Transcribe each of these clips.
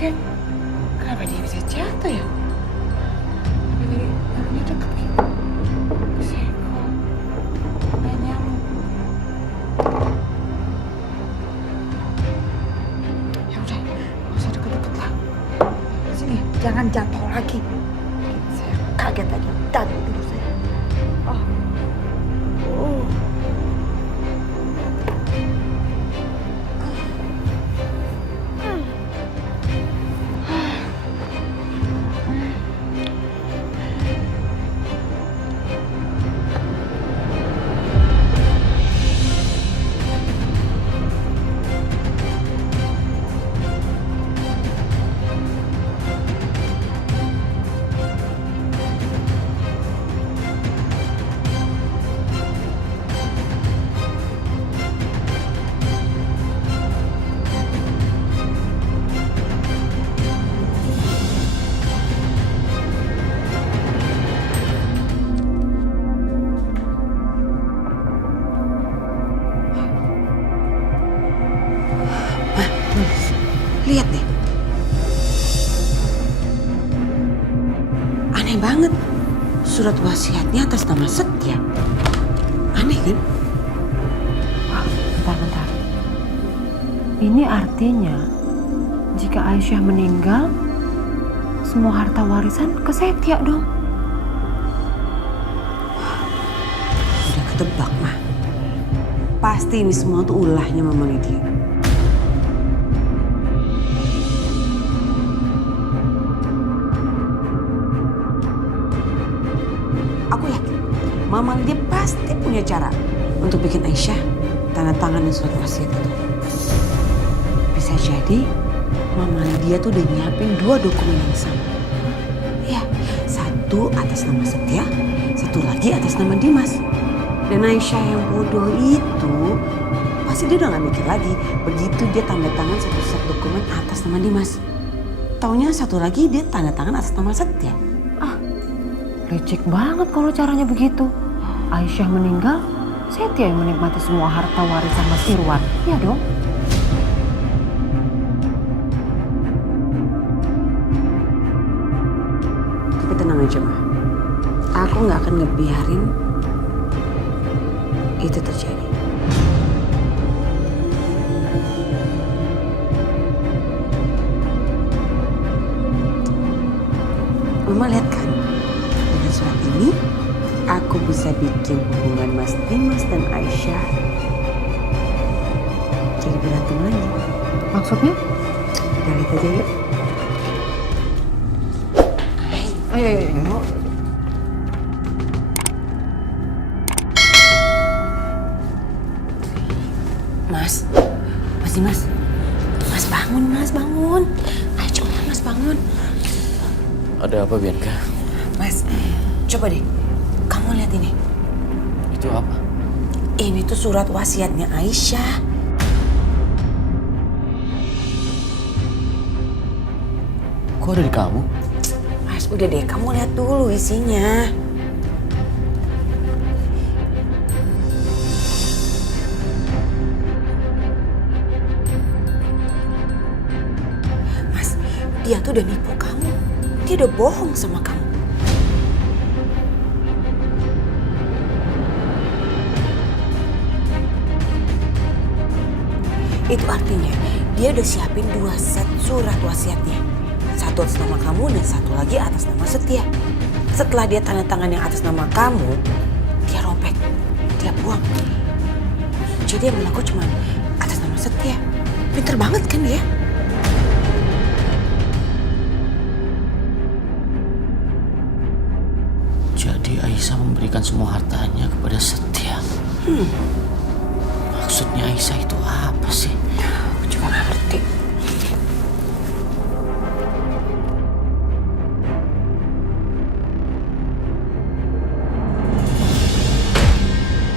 kaget. Kenapa dia bisa jatuh ya? Tapi tadi tangannya deket gitu. Kesenggol. Ada nyamuk. Ya udah, gak usah deket-deket lah. Sini, jangan jatuh lagi. Saya kaget tadi, tidur saya. Oh. Lihat deh. Aneh banget. Surat wasiatnya atas nama Setia. Aneh kan? Wah, bentar. Ini artinya jika Aisyah meninggal, semua harta warisan ke Setia dong. Udah ketebak, mah. Pasti ini semua tuh ulahnya Mama Lydia. Aku yakin Mama Lydia pasti punya cara untuk bikin Aisyah tanda tangan dan surat wasiat itu. Bisa jadi Mama Lydia tuh udah nyiapin 2 dokumen yang sama. Ya, satu atas nama Setia, satu lagi atas nama Dimas. Dan Aisyah yang bodoh itu pasti dia udah gak mikir lagi begitu dia tanda tangan satu set dokumen atas nama Dimas. Taunya satu lagi dia tanda tangan atas nama Setia. Lecek banget kalau caranya begitu. Aisyah meninggal, Setia yang menikmati semua harta warisan Mas Irwan. Iya dong. Tapi tenang aja, Ma. Aku gak akan ngebiarin itu terjadi. Mama lihat kan? Dengan surat ini, aku bisa bikin hubungan Mas Dimas dan Aisyah jadi berantem lagi. Maksudnya? Kita lihat aja yuk. Ayo. Mas Dimas. Mas bangun, Mas bangun. Ayo coba Mas bangun. Ada apa, Bianca? Mas, coba deh. Kamu lihat ini. Itu apa? Ini tuh surat wasiatnya Aisyah. Kok ada di kamu? Mas, udah deh. Kamu lihat dulu isinya. Mas, dia tuh udah nipu kamu. Dia udah bohong sama kamu. Itu artinya dia udah siapin 2 set surat wasiatnya. Satu atas nama kamu dan satu lagi atas nama Setia. Setelah dia tanda tangan yang atas nama kamu, dia robek, dia buang. Jadi yang berlaku cuma atas nama Setia. Pinter banget kan dia? Jadi Aisyah memberikan semua hartanya kepada Setia. Maksudnya Aisyah itu apa sih? Aku juga gak ngerti.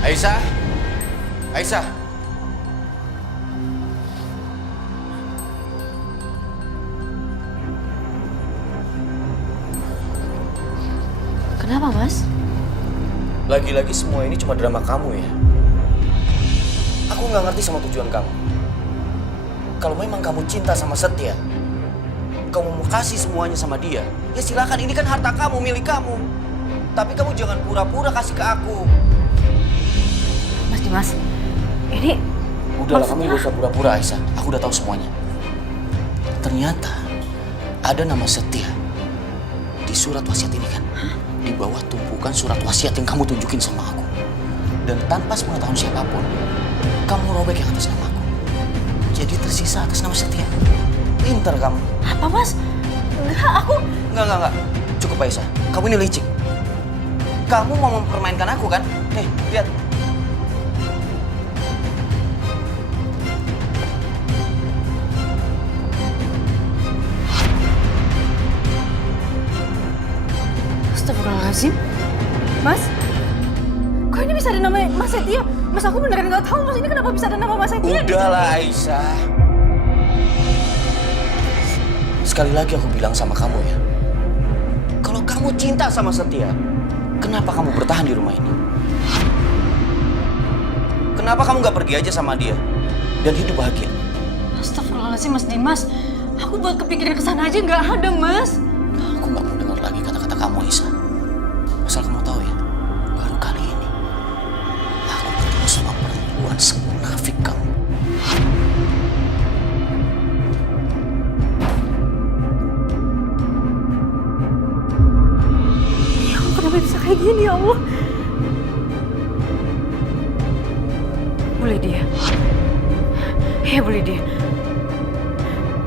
Aisyah? Aisyah? Kenapa, Mas? Lagi-lagi semua ini cuma drama kamu ya? Aku nggak ngerti sama tujuan kamu. Kalau memang kamu cinta sama Setia, kamu mau kasih semuanya sama dia, ya silakan, ini kan harta kamu, milik kamu. Tapi kamu jangan pura-pura kasih ke aku. Mas Dimas, ini Udahlah, kamu maksudnya- gak usah pura-pura, Aisyah. Aku udah tahu semuanya. Ternyata ada nama Setia di surat wasiat ini kan. Di bawah tumpukan surat wasiat yang kamu tunjukin sama aku. Dan tanpa sepengetahuan siapapun, kamu robek yang atas nama aku. Jadi tersisa atas nama Setia. Pinter kamu. Apa Mas? Enggak, aku... Enggak. Cukup, Aisyah. Kamu ini licik. Kamu mau mempermainkan aku kan? Nih, lihat. Astagfirullahaladzim. Mas, kok ini bisa ada nama Mas Setia? Mas, aku beneran nggak tahu Mas, ini kenapa bisa ada nama Mas Setia? Udahlah, Aisyah. Sekali lagi aku bilang sama kamu ya. Kalau kamu cinta sama Setia, kenapa kamu bertahan di rumah ini? Kenapa kamu nggak pergi aja sama dia dan hidup bahagia? Astagfirullahaladzim Mas Dimas. Aku buat kepikiran kesana aja nggak ada Mas. Aku nggak mau dengar lagi kata-kata kamu, Aisyah. Asal kamu tahu ya, baru kali ini aku ketemu sama perempuan semunafik kamu. Ya Allah, kenapa bisa kayak gini ya Allah? Bu Lydia. Ya Bu Lydia.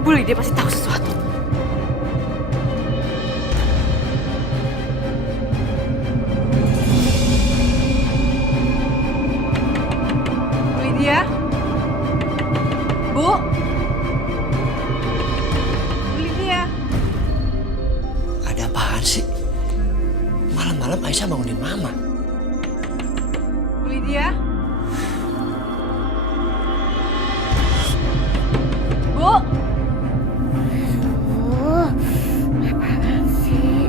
Bu Lydia pasti tahu sesuatu. Bu Lydia. Bu. Bu Lydia. Ada apaan sih? Malam-malam Aisyah bangunin Mama. Bu Lydia. Bu. Apaan sih?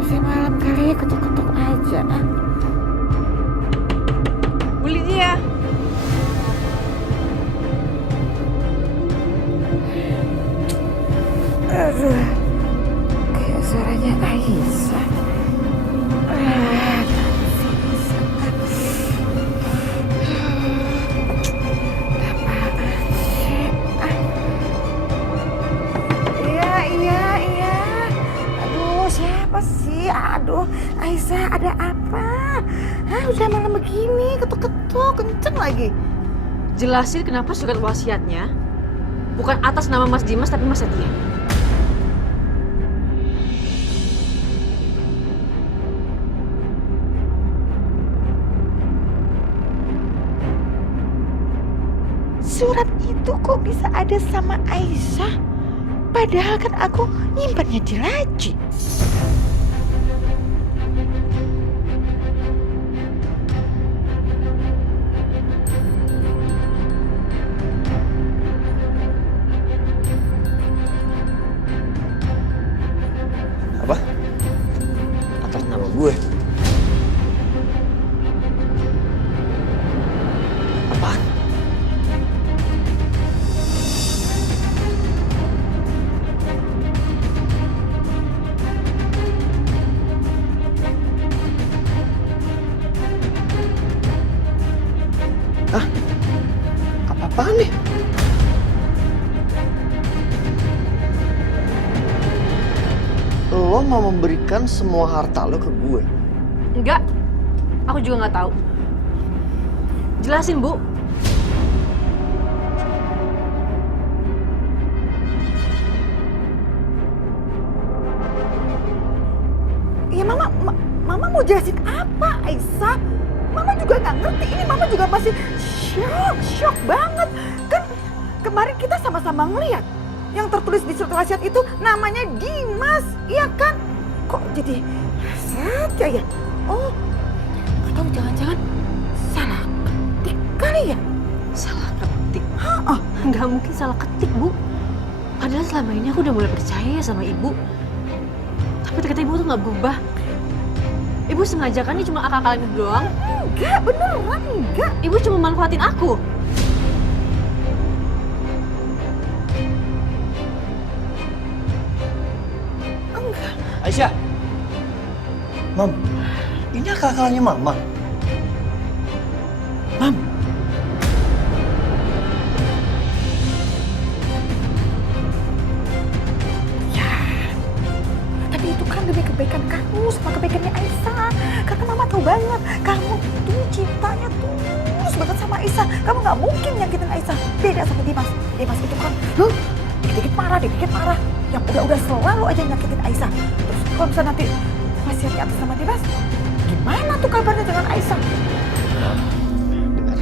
Masih malam kali, ketuk-ketuk aja. Bu Lydia. Aduh, kayak suaranya Aisyah. Iya. Aduh, siapa sih? Aduh, Aisyah, ada apa? Hah, udah malam begini, ketuk-ketuk, kenceng lagi. Jelasin kenapa surat wasiatnya bukan atas nama Mas Dimas tapi Mas Setia. Surat itu kok bisa ada sama Aisyah? Padahal kan aku nyimpannya di laci. Apa? Atas nama gue. Apaan? Hah? Apa-apaan nih? Lo mau memberikan semua harta lo ke gue? Enggak, aku juga nggak tahu. Jelasin Bu. Ya mama mau jelasin apa, Aisyah? Mama juga nggak ngerti. Ini mama juga masih shock banget. Kan kemarin kita sama-sama ngeliat yang tertulis di surat wasiat itu namanya Dimas, iya kan? Kok jadi Setia ya? Oh, atau jangan-jangan salah ketik kali ya? Salah ketik. Hah? Nggak mungkin salah ketik Bu. Padahal selama ini aku udah mulai percaya sama Ibu. Tapi ternyata Ibu tuh nggak berubah. Ibu sengaja kan ini cuma akal-akalan Ibu doang. Enggak, beneran enggak. Ibu cuma manfaatin aku. Aisyah. Mam, ini akal-akalannya Mama. Mam. Tapi itu kan demi kebaikan kamu sama kebaikannya Aisyah. Karena Mama tahu banget, kamu tuh cintanya tulus banget sama Aisyah. Kamu nggak mungkin nyakitin Aisyah. Beda sama Dimas. Dimas itu kan, dikit-dikit marah. Yang udah selalu aja nyakitin Aisyah. Terus kalau misalnya nanti wasiatnya atas nama Dimas, gimana tuh kabarnya dengan Aisyah? Dengar,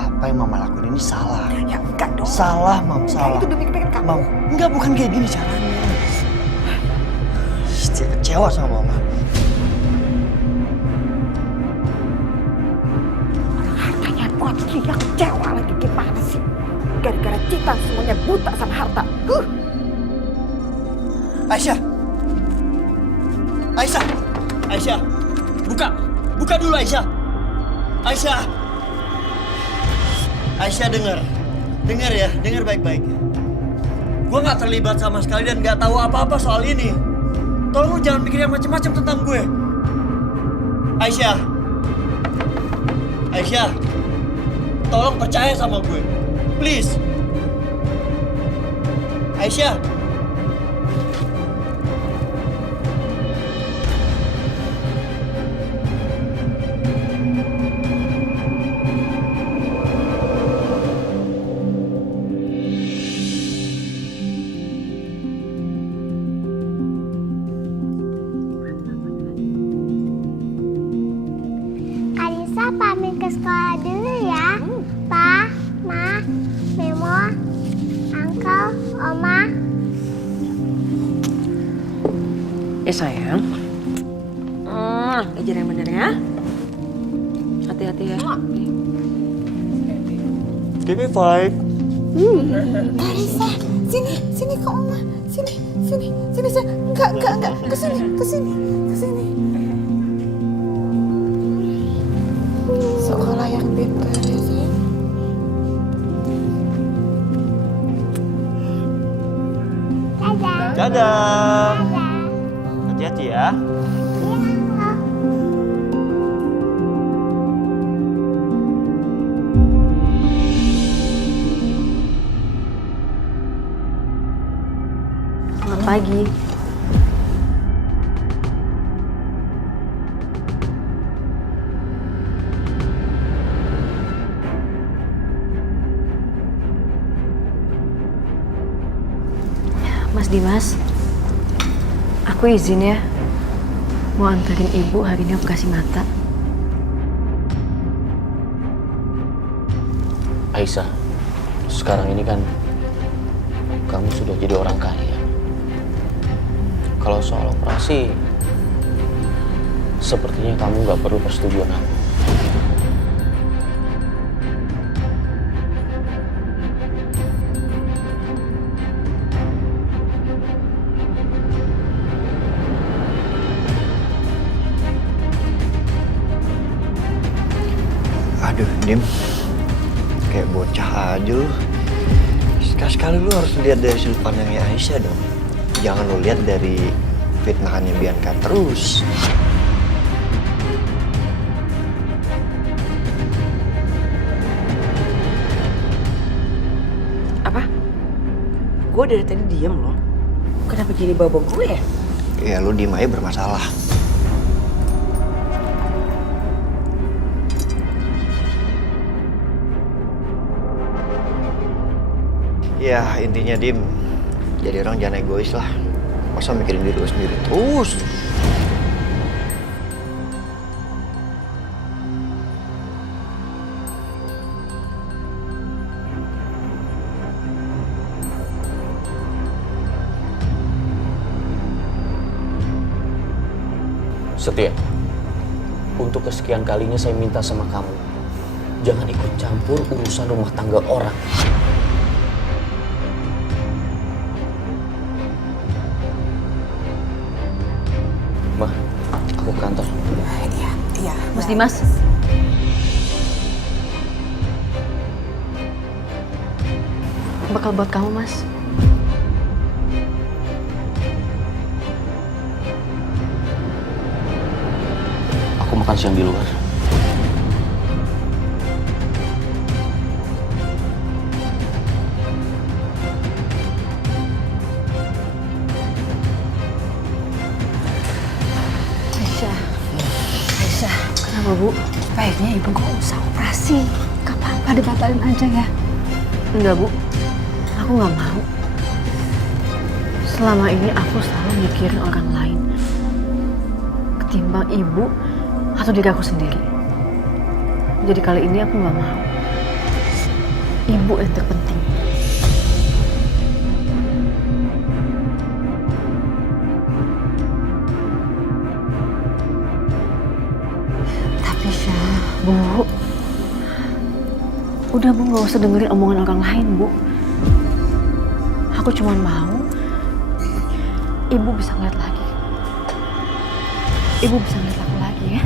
apa yang Mama lakuin ini salah. Ya enggak dong. Salah, Mam, salah. Itu demi kebaikan kamu. Mam, enggak, bukan kayak gini caranya. Dia kecewa sama Mama. Hartanya buat dia kecewa lagi, gimana sih? Gara-gara cinta semuanya buta sama harta. Aisyah. Aisyah. Aisyah. Buka dulu Aisyah. Aisyah. Aisyah dengar. Dengar ya, dengar baik-baik. Gue nggak terlibat sama sekali dan nggak tahu apa-apa soal ini. Tolong lu jangan mikir yang macam-macam tentang gue. Aisyah. Aisyah. Tolong percaya sama gue. Please. Aisyah. Alisa pamit ke sekolah dulu ya. Pa, Ma, Memo, Uncle, Oma. Sayang. Belajar yang bener ya. Hati-hati ya. Give me 5. Alisa, sini ke Oma. Sini. Enggak. Kesini. Sekolah yang pintar ya, sayang. Dadah. Dadah. Dadah. Hati-hati ya. Selamat pagi. Mas Dimas, aku izin ya, mau anterin ibu hari ini operasi mata. Aisyah, sekarang ini kan kamu sudah jadi orang kaya. Kalau soal operasi, sepertinya kamu nggak perlu persetujuan aku. Aduh, Dim. Kayak bocah aja lu. Sekali-sekali lu harus lihat dari sudut pandangnya Aisyah dong. Jangan lu lihat dari fitnahannya Bianca terus. Apa? Gue dari tadi diem loh. Kenapa jadi bawa gue ya? Ya lu diem aja bermasalah. Ya intinya Dim, jadi orang jangan egois lah. Masa mikirin diri lu sendiri terus. Setia, untuk kesekian kalinya saya minta sama kamu, jangan ikut campur urusan rumah tangga orang. Ma, aku ke kantor. Iya. Mas Dimas, bakal buat kamu, Mas. makan siang di luar. Aisyah, kenapa Bu? Baiknya Ibu gak usah operasi. Gak apa-apa, dibatalin aja ya. Enggak Bu, aku gak mau. Selama ini aku selalu mikirin orang lain ketimbang Ibu atau diri aku sendiri. Jadi kali ini aku gak mau. Ibu yang terpenting. Tapi Syah, Bu, udah Bu, gak usah dengerin omongan orang lain, Bu. Aku cuma mau Ibu bisa ngeliat lagi. Ibu bisa ngeliat aku lagi ya.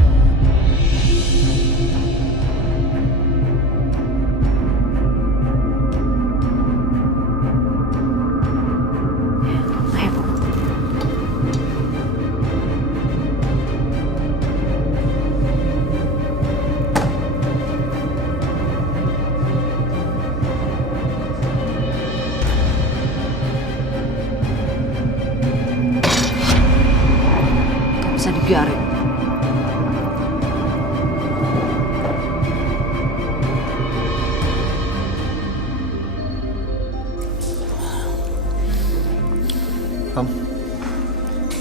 Ayo Bu. Gak bisa dibiarin.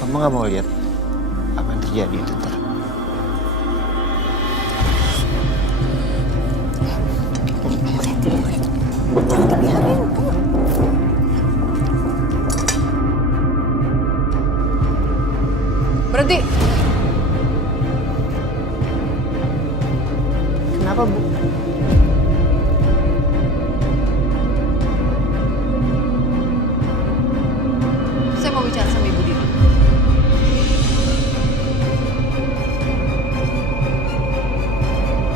Mama nggak mau lihat apa yang terjadi itu ntar. Berhenti. Kenapa Bu? Saya mau bicara sama Ibu Dina.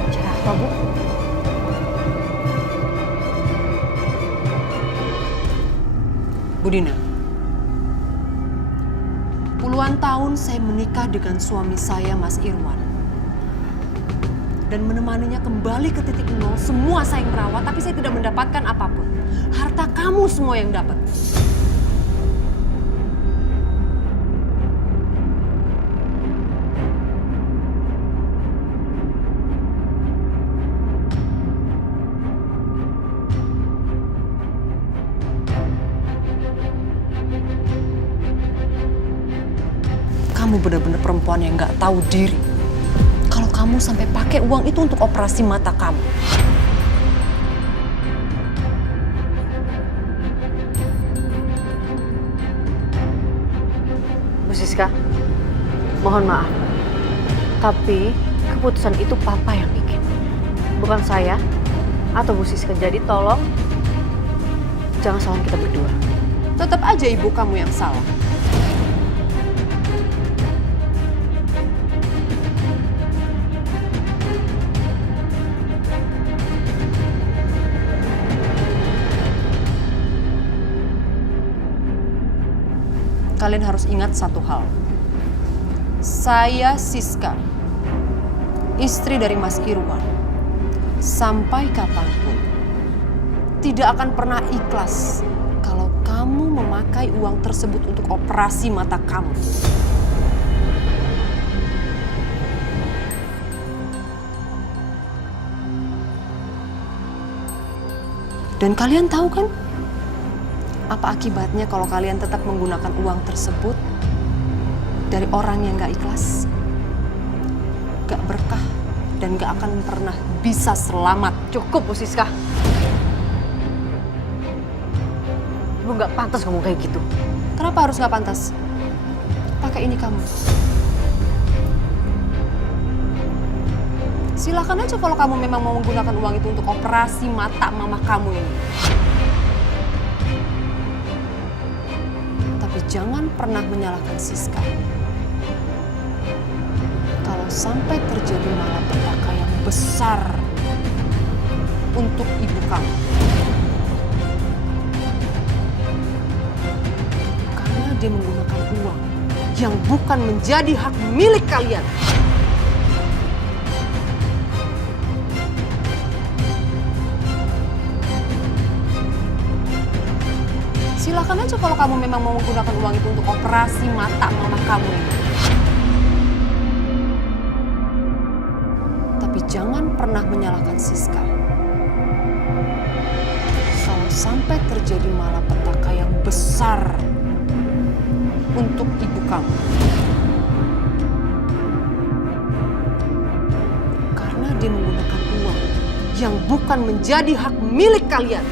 Bicara apa Bu? Bu Dina, puluhan tahun saya menikah dengan suami saya, Mas Irwan. Dan menemaninya kembali ke titik nol, semua saya yang merawat, tapi saya tidak mendapatkan apapun. Harta kamu semua yang dapat. Kamu benar-benar perempuan yang nggak tahu diri. Kalau kamu sampai pakai uang itu untuk operasi mata kamu. Bu Siska, mohon maaf. Tapi keputusan itu Papa yang bikin. Bukan saya atau Bu Siska. Jadi tolong jangan salahin kita berdua. Tetap aja ibu kamu yang salah. Kalian harus ingat satu hal. Saya Siska, istri dari Mas Irwan. Sampai kapanpun, tidak akan pernah ikhlas kalau kamu memakai uang tersebut untuk operasi mata kamu. Dan kalian tahu kan? Apa akibatnya kalau kalian tetap menggunakan uang tersebut dari orang yang gak ikhlas? Gak berkah dan gak akan pernah bisa selamat. Cukup Bu Siska. Ibu nggak pantas ngomong kayak gitu. Kenapa harus gak pantas? Pakai ini kamu. Silakan aja kalau kamu memang mau menggunakan uang itu untuk operasi mata mama kamu ini. Jangan pernah menyalahkan Siska. Kalau sampai terjadi malapetaka yang besar untuk ibu kamu. Karena dia menggunakan uang yang bukan menjadi hak milik kalian. silakan aja kalau kamu memang mau menggunakan uang itu untuk operasi mata mama kamu ini. Tapi jangan pernah menyalahkan Siska. Kalau sampai terjadi malapetaka yang besar untuk ibu kamu. Karena dia menggunakan uang yang bukan menjadi hak milik kalian.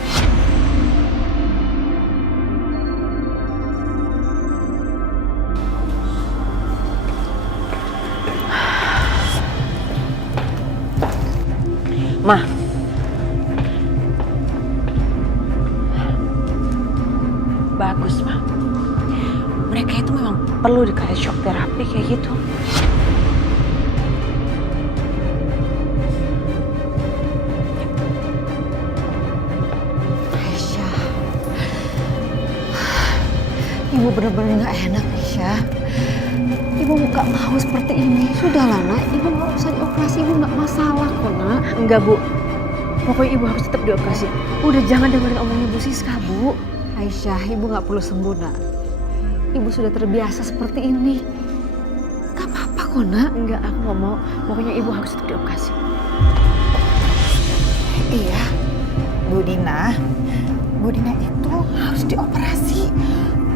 Ma. Bagus, Ma. Mereka itu memang perlu dikasih shock terapi kayak gitu. Aisyah. Ibu benar-benar nggak enak, Aisyah. Ibu nggak mau seperti ini. Sudahlah, Nak. Ibu nggak usah dioperasi. Ibu nggak masalah kok, Nak. Enggak, Bu. Pokoknya ibu harus tetap dioperasi. Udah jangan dengerin omongnya Bu Siska, Bu. Aisyah, ibu nggak perlu sembuh, Nak. Ibu sudah terbiasa seperti ini. Gak apa-apa kok, Nak. Enggak, aku nggak mau. Pokoknya ibu harus tetap dioperasi. Iya, Bu Dina. Bu Dina itu harus dioperasi.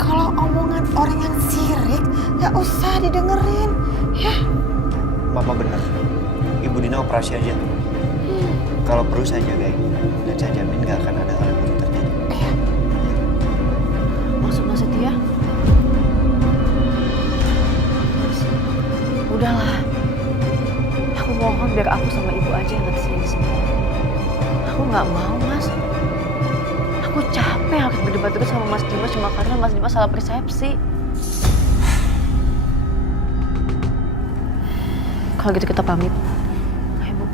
Kalau omongan orang yang sirik, gak usah didengerin. Ya. Mama bener. Ibu Dina operasi aja. Kalau perlu saya jagain. Dan saya jamin gak akan ada hal yang buruk terjadi. Maksud Mas Setia? Udahlah. Aku mohon biar aku sama ibu aja yang ngerti ini semua. Aku nggak mau, Mas. Aku capek harus berdebat terus sama Mas Dimas cuma karena Mas Dimas salah persepsi. Kalau gitu kita pamit. Ayo, Bu.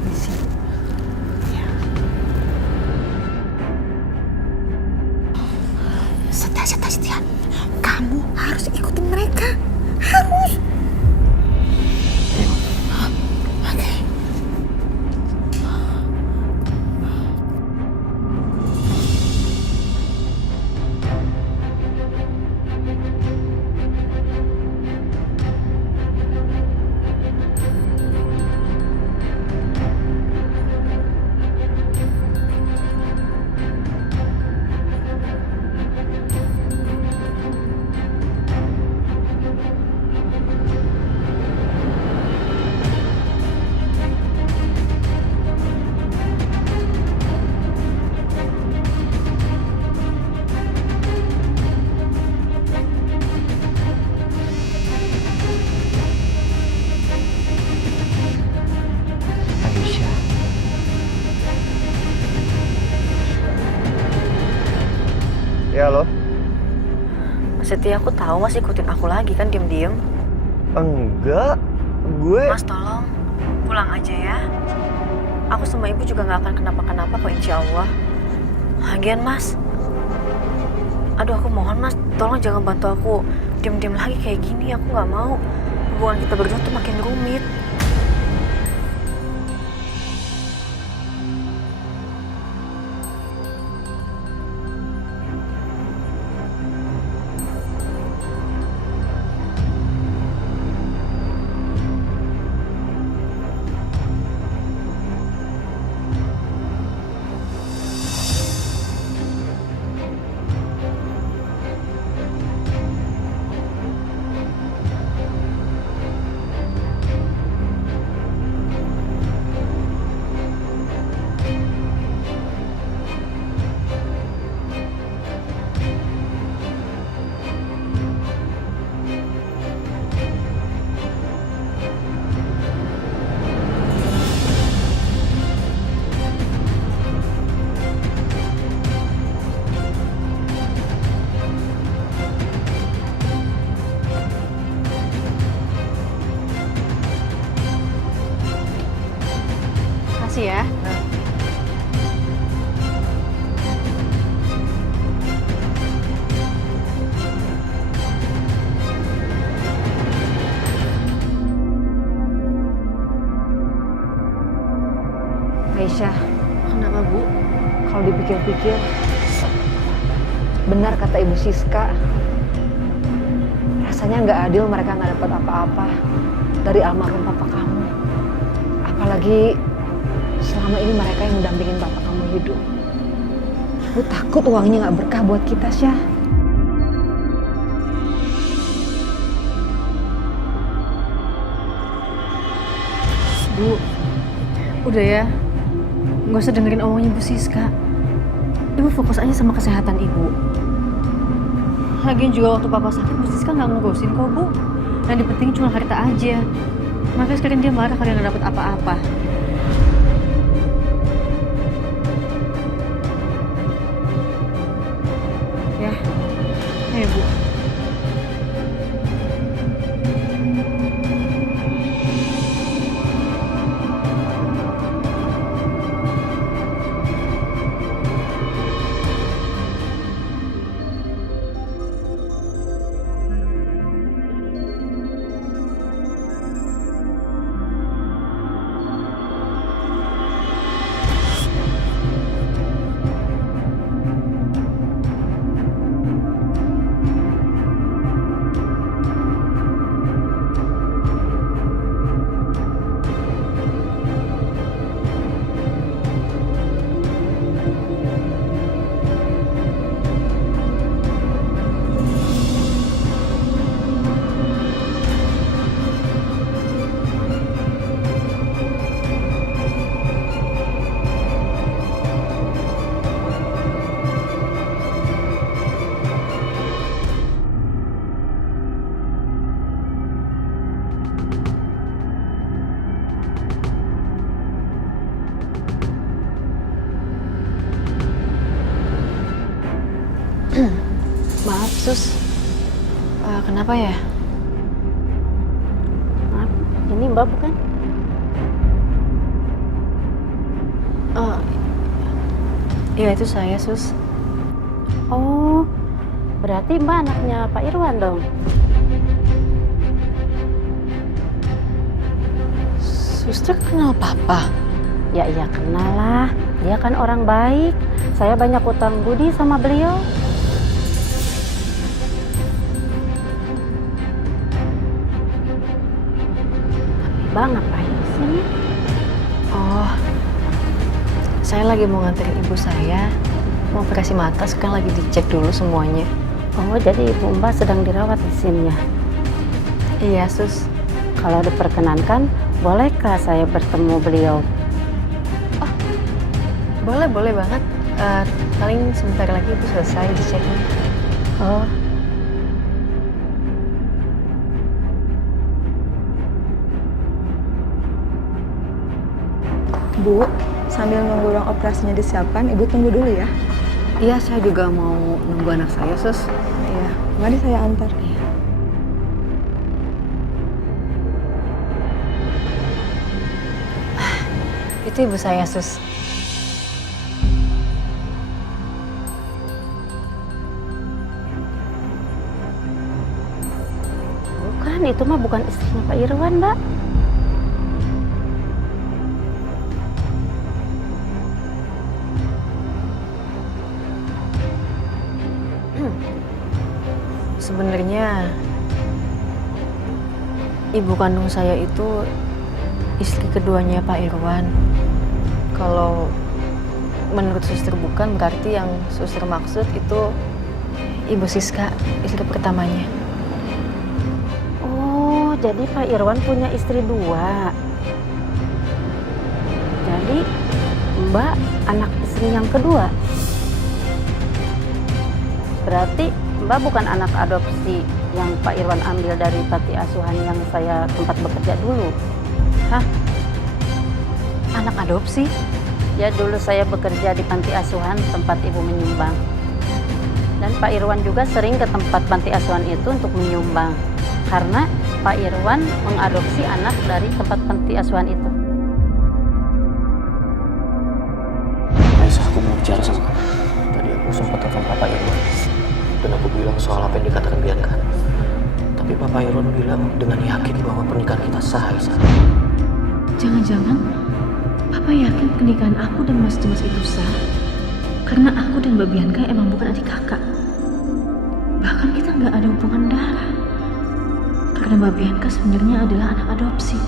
Permisi. Ya. Setia. Kamu harus ikutin mereka. Harus. Oke. Aisyah. Ya, halo? Mas Setia, aku tahu Mas ikutin aku lagi kan diem-diem. Enggak. Gue... Mas tolong pulang aja ya. Aku sama ibu juga nggak akan kenapa-kenapa kok insya Allah. Lagian Mas, aduh aku mohon Mas, tolong jangan bantu aku diem-diem lagi kayak gini. Aku nggak mau hubungan kita berdua tuh makin rumit. Makasih ya. Aisyah, Kenapa Bu? kalau dipikir-pikir, Benar kata Ibu Siska. Rasanya nggak adil mereka nggak dapat apa-apa dari almarhum papa kamu. Apalagi selama ini mereka yang mendampingin papa kamu hidup. Bu takut uangnya nggak berkah buat kita, Syah. Bu, udah ya, nggak usah dengerin omongnya Bu Siska. Ibu fokus aja sama kesehatan ibu. Lagian juga waktu papa sakit, Bu Siska nggak ngurusin kok, Bu. Yang dipenting cuma harta aja. Makanya sekarang dia marah karena nggak dapet apa-apa. Ya, ayo Bu. Maaf, Sus. Kenapa ya? Maaf, ini Mbak bukan? Oh, iya itu saya, Sus. Oh, berarti Mbak anaknya Pak Irwan dong? Suster kenal Papa? Ya iya kenal lah, dia kan orang baik. Saya banyak utang budi sama beliau. Mbak ngapain di sini? Oh, saya lagi mau nganterin ibu saya. Mau operasi mata, sekarang lagi dicek dulu semuanya. Oh, jadi Ibu Mbak sedang dirawat di sini ya? Iya, Sus. Kalau diperkenankan, bolehkah saya bertemu beliau? Boleh banget. Paling sebentar lagi ibu selesai diceknya. Oh, Bu, sambil nunggu ruang operasinya disiapkan, Ibu tunggu dulu ya. Iya, saya juga mau nunggu anak saya, Sus. Iya, mari saya antar. Iya. Itu ibu saya, Sus. bukan, itu mah bukan istrinya Pak Irwan, Mbak. Sebenarnya ibu kandung saya itu istri keduanya Pak Irwan. Kalau menurut suster bukan, berarti yang suster maksud itu Ibu Siska, istri pertamanya. Oh, jadi Pak Irwan punya istri dua. Jadi Mbak anak istri yang kedua. Berarti Mbak bukan anak adopsi yang Pak Irwan ambil dari panti asuhan yang saya tempat bekerja dulu. Hah? Anak adopsi? Ya dulu saya bekerja di panti asuhan tempat ibu menyumbang. Dan Pak Irwan juga sering ke tempat panti asuhan itu untuk menyumbang. Karena Pak Irwan mengadopsi anak dari tempat panti asuhan itu. Aisyah, aku mau bicara sama kamu. Tadi aku sempat telepon Papa Irwan. Dan aku bilang soal apa yang dikatakan Bianca. Tapi Papa Irwan bilang dengan yakin bahwa pernikahan kita sah, Aisyah. Jangan-jangan Papa yakin pernikahan aku dan Mas Dimas itu sah karena aku dan Mbak Bianca emang bukan adik kakak. Bahkan kita nggak ada hubungan darah. Karena Mbak Bianca sebenarnya adalah anak adopsi.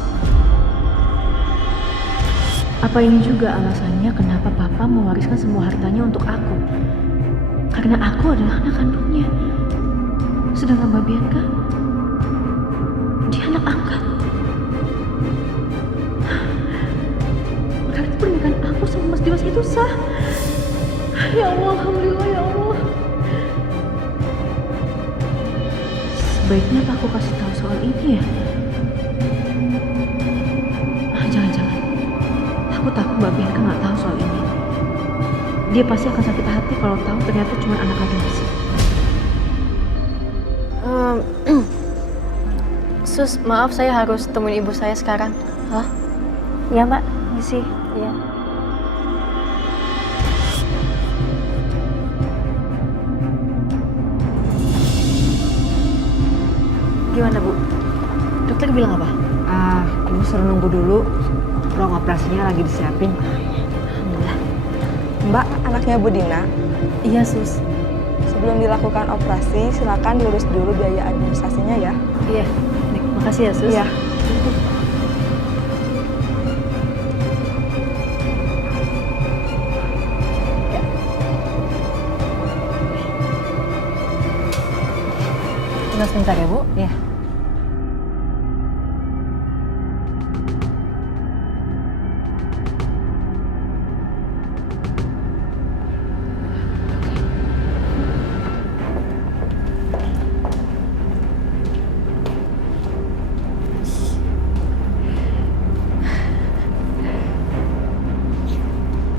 Apa ini juga alasannya kenapa Papa mewariskan semua hartanya untuk aku? Karena aku adalah anak kandungnya. Sedangkan Mbak Bianca, dia anak angkat. Berarti pernikahan aku sama Mas Dimas itu sah. Ya Allah, alhamdulillah ya Allah. Sebaiknya apa aku kasih tahu soal ini ya? Jangan-jangan. Aku takut Mbak Bianca nggak tahu soal ini. Dia pasti akan sakit hati kalau tahu ternyata cuma anak adopsi. Sus, maaf saya harus temuin ibu saya sekarang. Hah? Ya Mbak. Misi. Ya. Gimana Bu? Dokter bilang apa? Ibu suruh nunggu dulu. Ruang operasinya lagi disiapin. Alhamdulillah. Mbak, anaknya Bu Dina. Iya Sus. Sebelum dilakukan operasi, silakan diurus dulu biaya administrasinya ya. Iya. Nih, makasih ya Sus. Iya. Tunggu sebentar ya Bu. Iya.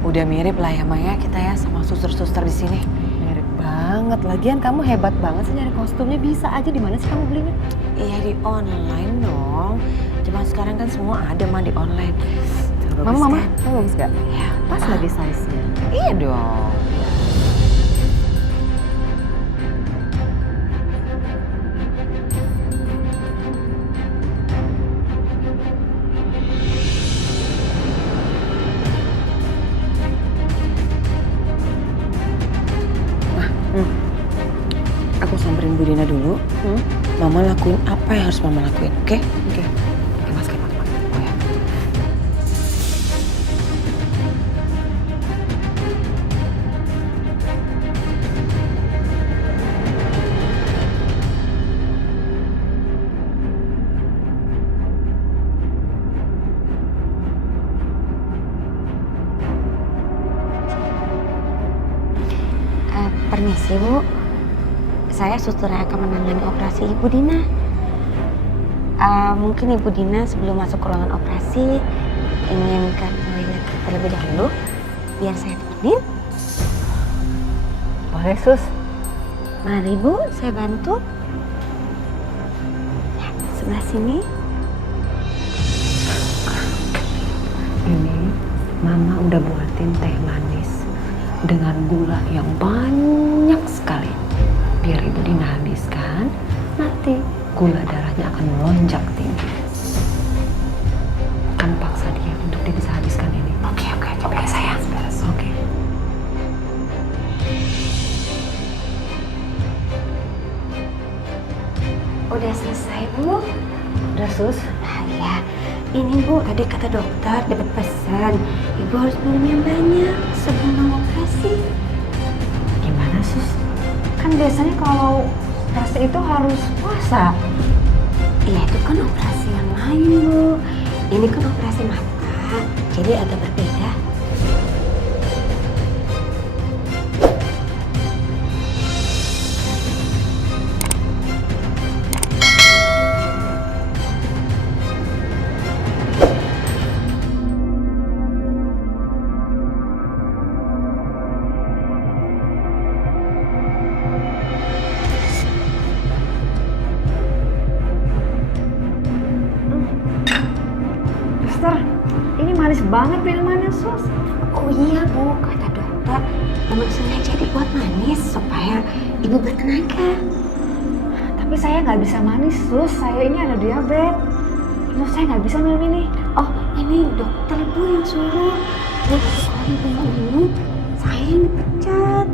Udah mirip lah ya Maya kita ya sama suster-suster di sini. Mirip banget. Lagian kamu hebat banget sih nyari kostumnya. Bisa aja, di mana sih kamu belinya? Iya di online dong. Cuma sekarang kan semua ada mah di online. Tuh, bagus Mama, kan? kamu bagus gak? Ya, Pas lagi size-nya. iya dong. Aku samperin Bu Dina dulu. Mama lakuin apa yang harus Mama lakuin, oke? Oke. Pakai masker, pakai masker. Oh ya. Permisi Bu, saya suster yang akan menangani operasi Ibu Dina. Mungkin Ibu Dina sebelum masuk ke ruangan operasi ingin ke toilet terlebih dahulu, biar saya temenin. Boleh Sus. Mari Bu, saya bantu. Ya, sebelah sini. Ini Mama udah buatin teh manis dengan gula yang banyak sekali. Biar Ibu Dina habiskan, nanti gula darahnya akan melonjak tinggi. Kamu paksa dia untuk dia bisa habiskan ini. Oke, coba ya sayang. Oke. Udah selesai Bu? Udah Sus. Ya, ini Bu, tadi kata dokter dapat pesan. Ibu harus minum yang banyak sebelum operasi. Gimana Sus? Kan biasanya kalau operasi itu harus puasa. Iya, itu kan operasi yang lain Bu. Ini kan operasi mata, jadi agak berbeda. Suster, ini manis banget minumannya Sus. Oh iya Bu, kata dokter, memang sengaja dibuat manis supaya Ibu bertenaga. Tapi saya nggak bisa manis Sus, saya ini ada diabetes. Terus saya nggak bisa minum ini. Oh, ini dokter Bu yang suruh. Bu, kalau Ibu mau minum, saya yang dipecat.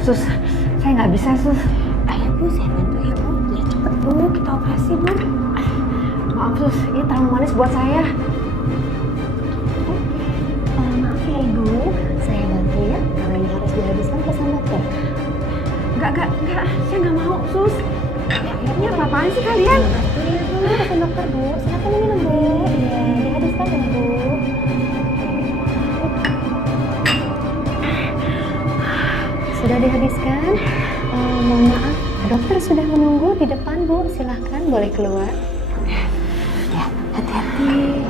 Sus, saya nggak bisa Sus. Ayo Bu, saya bantu ya Bu. Biar cepet Bu, kita operasi Bu. Maaf sus, ini terlalu manis buat saya. Maaf ya Ibu, saya bantu ya. Kalau ini harus dihabiskan pesan dokter. Enggak, saya nggak mau sus. Ini apa-apaan sih kalian? Bantu ya Bu, pesan dokter Bu. Silakan minum Bu. Ya, dihabiskan ya Bu. Sudah dihabiskan? Mohon maaf, dokter sudah menunggu di depan Bu. Silahkan, boleh keluar. Ya, hati-hati.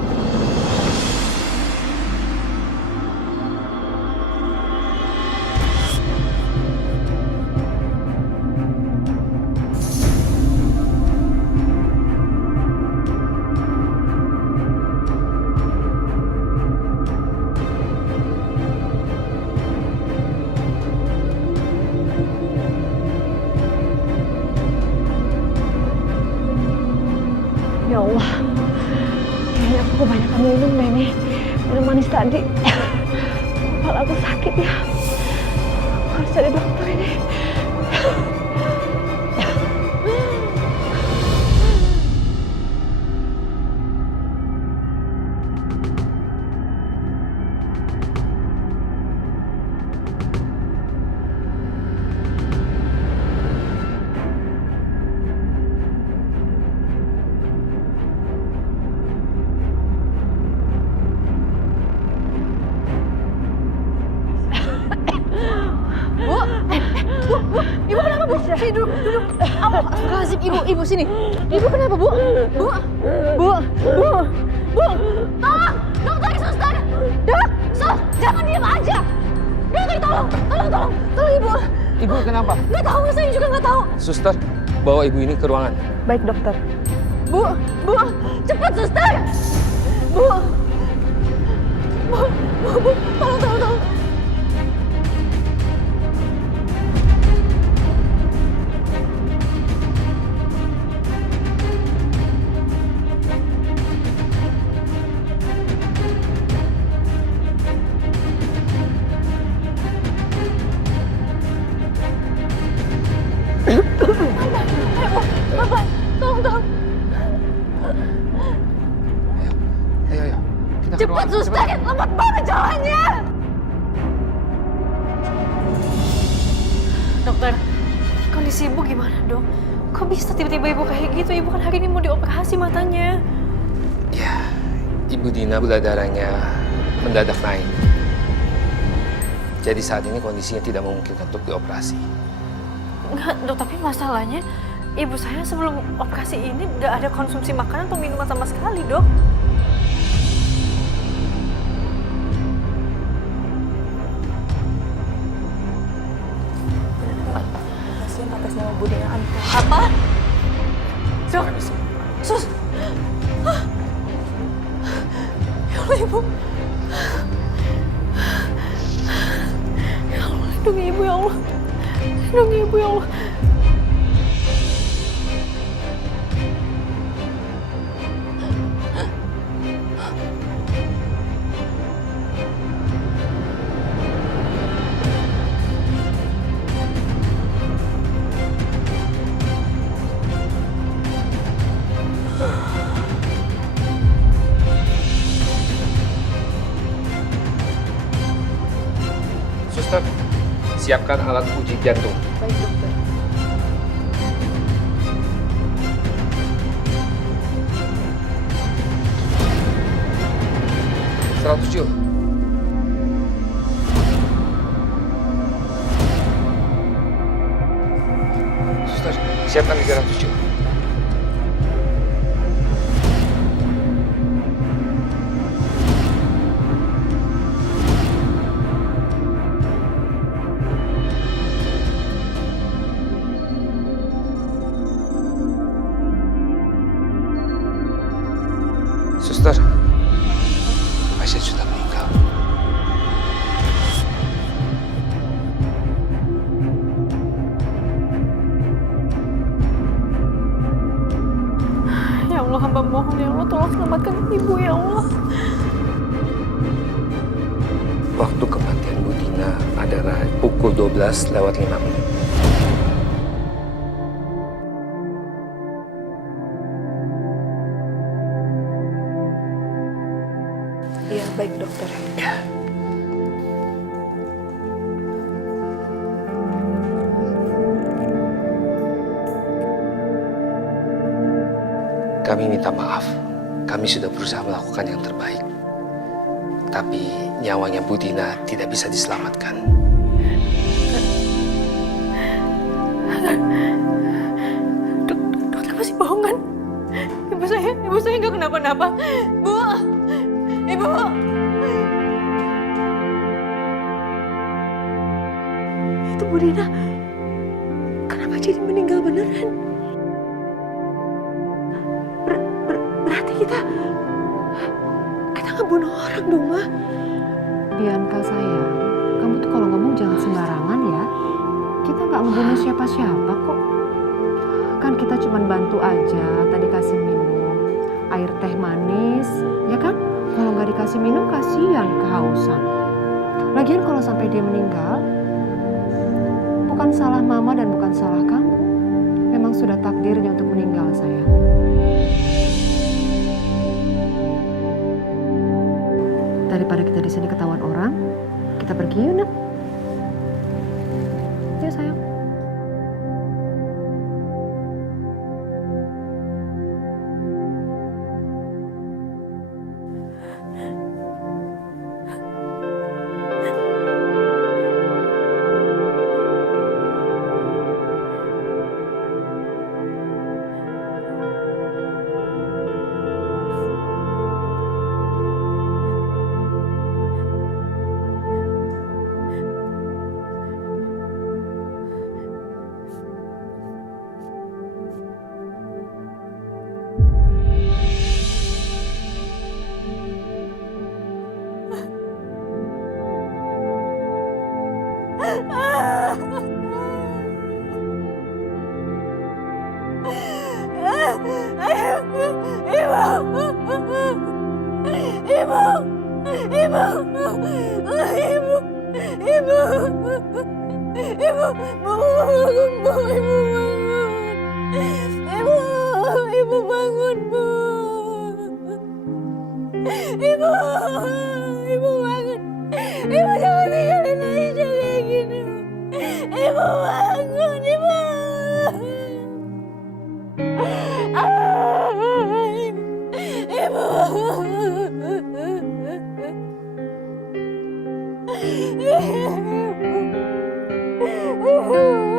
Ya Allah, kayaknya aku kebanyakan minum deh nih. Minum manis tadi. Kepala aku sakit ya. Aku harus cari dokter ini. Ibu kenapa Bu? Sini duduk. Astagfirullahaladzim, ibu sini. Ibu kenapa Bu? Bu. Tolong, dokter, suster. Dok, sus, jangan diam aja. Dokter, tolong ibu. Ibu kenapa? Nggak tahu, saya juga nggak tahu. Suster, bawa ibu ini ke ruangan. Baik dokter. Bu, cepat suster. Bu, tolong. Bapak, tolong. Ayo. Kita ke Cepat ruangan. suster, lambat banget jalannya. Dokter, kondisi ibu gimana dok? Kok bisa tiba-tiba ibu kayak gitu? Ibu kan hari ini mau dioperasi matanya. Ya, Ibu Dina gula darahnya mendadak naik. Jadi saat ini kondisinya tidak memungkinkan untuk dioperasi. Enggak dok, tapi masalahnya ibu saya sebelum operasi ini nggak ada konsumsi makanan atau minuman sama sekali dok. Pasien atas nama Bu Dina Anta. Apa? Dok, sus. Hah? Ya Allah ibu. Ya Allah, lindungi ibu ya Allah. Lindungi ibu ya Allah. Suster, siapkan alat uji jantung. Baik dokter. Jul. Suster, siapkan 300 Jul. Suster, pasien sudah meninggal. Ya Allah, hamba mohon ya Allah, tolong selamatkan ibu ya Allah. Waktu kematian Bu Dina adalah pukul 12:05. Baik, dokter. Ya. Kami minta maaf. Kami sudah berusaha melakukan yang terbaik. Tapi nyawanya Bu Dina tidak bisa diselamatkan. Dokter pasti bohongan. Ibu saya nggak kenapa-napa. Bu, ibu. Itu Bu Dina. Kenapa jadi meninggal beneran? Berarti kita ngebunuh orang dong, Ma. Bianca sayang, kamu tuh kalau ngomong jangan sembarangan ya. Kita nggak ngebunuh siapa-siapa kok. Kan kita cuma bantu aja, tadi kasih minum air teh manis, ya kan? Kalau nggak dikasih minum kasihan kehausan. Lagian kalau sampai dia meninggal, bukan salah Mama dan bukan salah kamu. Memang sudah takdirnya untuk meninggal, sayang. Daripada kita di sini ketahuan orang, kita pergi yuk, Nak. Yuk, sayang. Ibu bangun, Bu. Ibu bangun. Ibu jangan tinggalin Aisyah kayak gini. Ibu bangun, Ibu.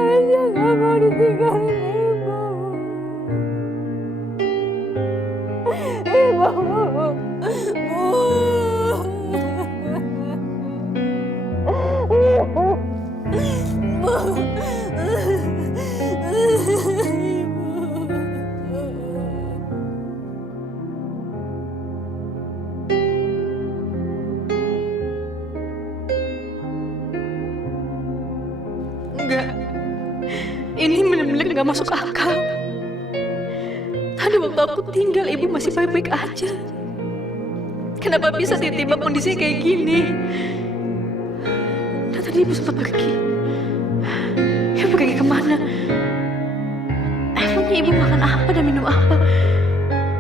Aisyah gak mau ditinggalin Ibu. Ibu. Enggak, ini benar-benar nggak masuk akal. Tadi waktu aku tinggal, ibu masih baik-baik aja. Kenapa bisa tiba-tiba kondisinya kayak gini? Dan tadi ibu sempat pergi. Ibu pergi kemana? Emangnya ibu makan apa dan minum apa?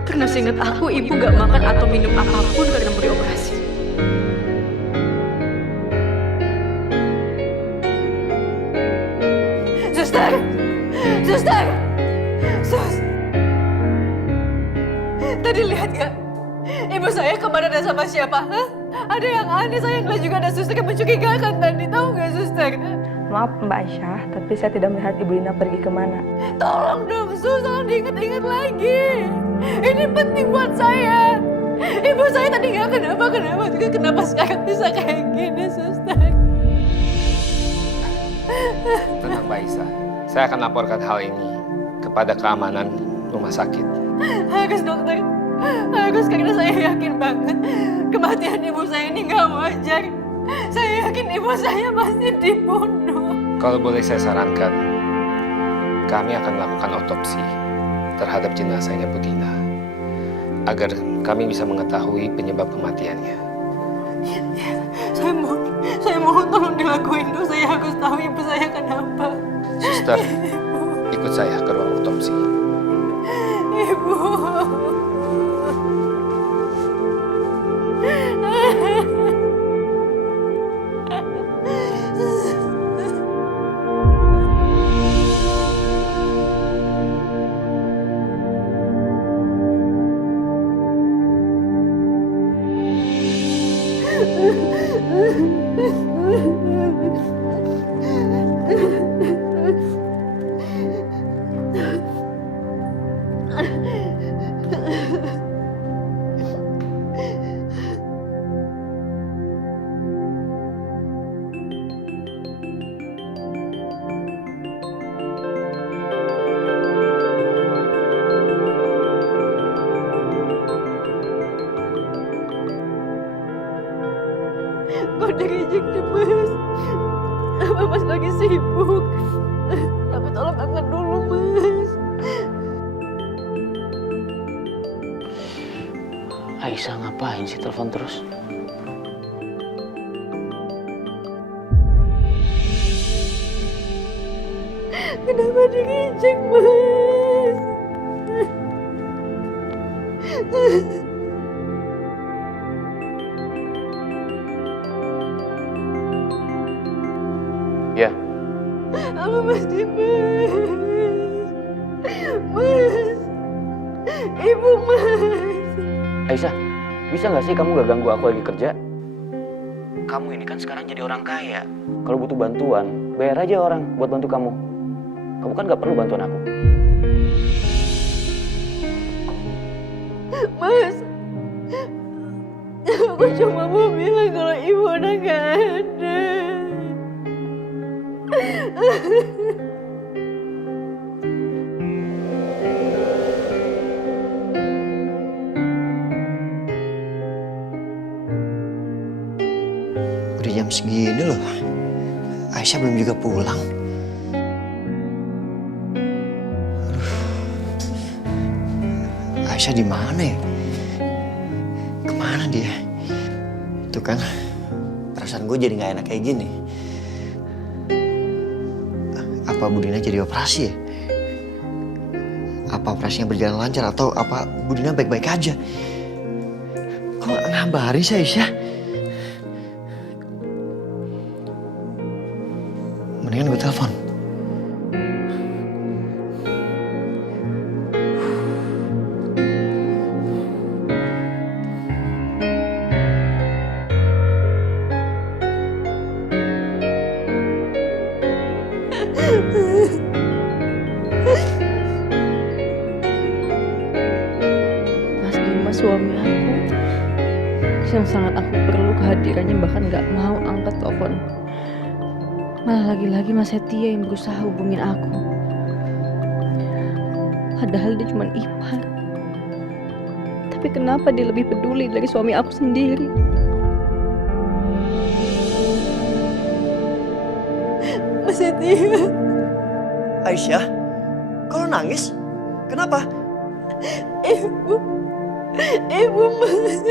Karena seingat aku, ibu gak makan atau minum apapun karena mau dioperasi. Suster! Suster! Sus! Tadi lihat gak? Ibu saya kemana dan sama siapa? Hah? Ada yang aneh, saya ngeliat juga ada suster yang mencurigakan tadi. Tahu gak, suster? Maaf Mbak Aisyah, tapi saya tidak melihat Ibu Dina pergi kemana. Tolong dong, Sus, jangan diingat-ingat lagi. Ini penting buat saya. Ibu saya tadi gak kenapa juga. Kenapa sekarang bisa kayak gini, suster? Tenang Mbak Aisyah, saya akan laporkan hal ini kepada keamanan rumah sakit. Harus, dokter. Harus, karena saya yakin banget kematian ibu saya ini gak wajar. Saya yakin ibu saya pasti dibunuh. Kalau boleh saya sarankan, kami akan melakukan otopsi terhadap jenazahnya Bu Dina agar kami bisa mengetahui penyebab kematiannya. Saya mohon tolong dilakuin dulu. Saya harus tahu ibu saya kenapa. Suster, ikut saya ke ruang otopsi. Ibu. Kok dirijek nih, Mas? Apa Mas lagi sibuk? Tapi tolong angkat dulu, Mas. Aisyah ngapain sih telepon terus? Kenapa dirijek, Mas? Ya, Apa Mas Dimas? Mas, Ibu Mas. Aisyah, bisa nggak sih kamu gak ganggu aku lagi kerja? Kamu ini kan sekarang jadi orang kaya. Kalau butuh bantuan, bayar aja orang buat bantu kamu. Kamu kan gak perlu bantuan aku. Mas, aku cuma mau bilang kalau Ibu udah gak ada. Udah jam segini loh. Aisyah belum juga pulang. Aduh. Aisyah di mana ya? Kemana dia? Tuh kan, perasaan gue jadi nggak enak kayak gini. Apa Bu Dina jadi operasi ya? Apa operasinya berjalan lancar atau apa Bu Dina baik-baik aja? Kok nggak ngabarin sih Aisyah? Mendingan gue telepon. Mas Dimas suami aku yang sangat aku perlu kehadirannya, bahkan gak mau angkat telepon. Malah lagi-lagi Mas Setia yang berusaha hubungin aku. Padahal dia cuma ipar. Tapi kenapa dia lebih peduli dari suami aku sendiri? Mas Setia. Aisyah, kok lo nangis? Kenapa? Ibu Mas.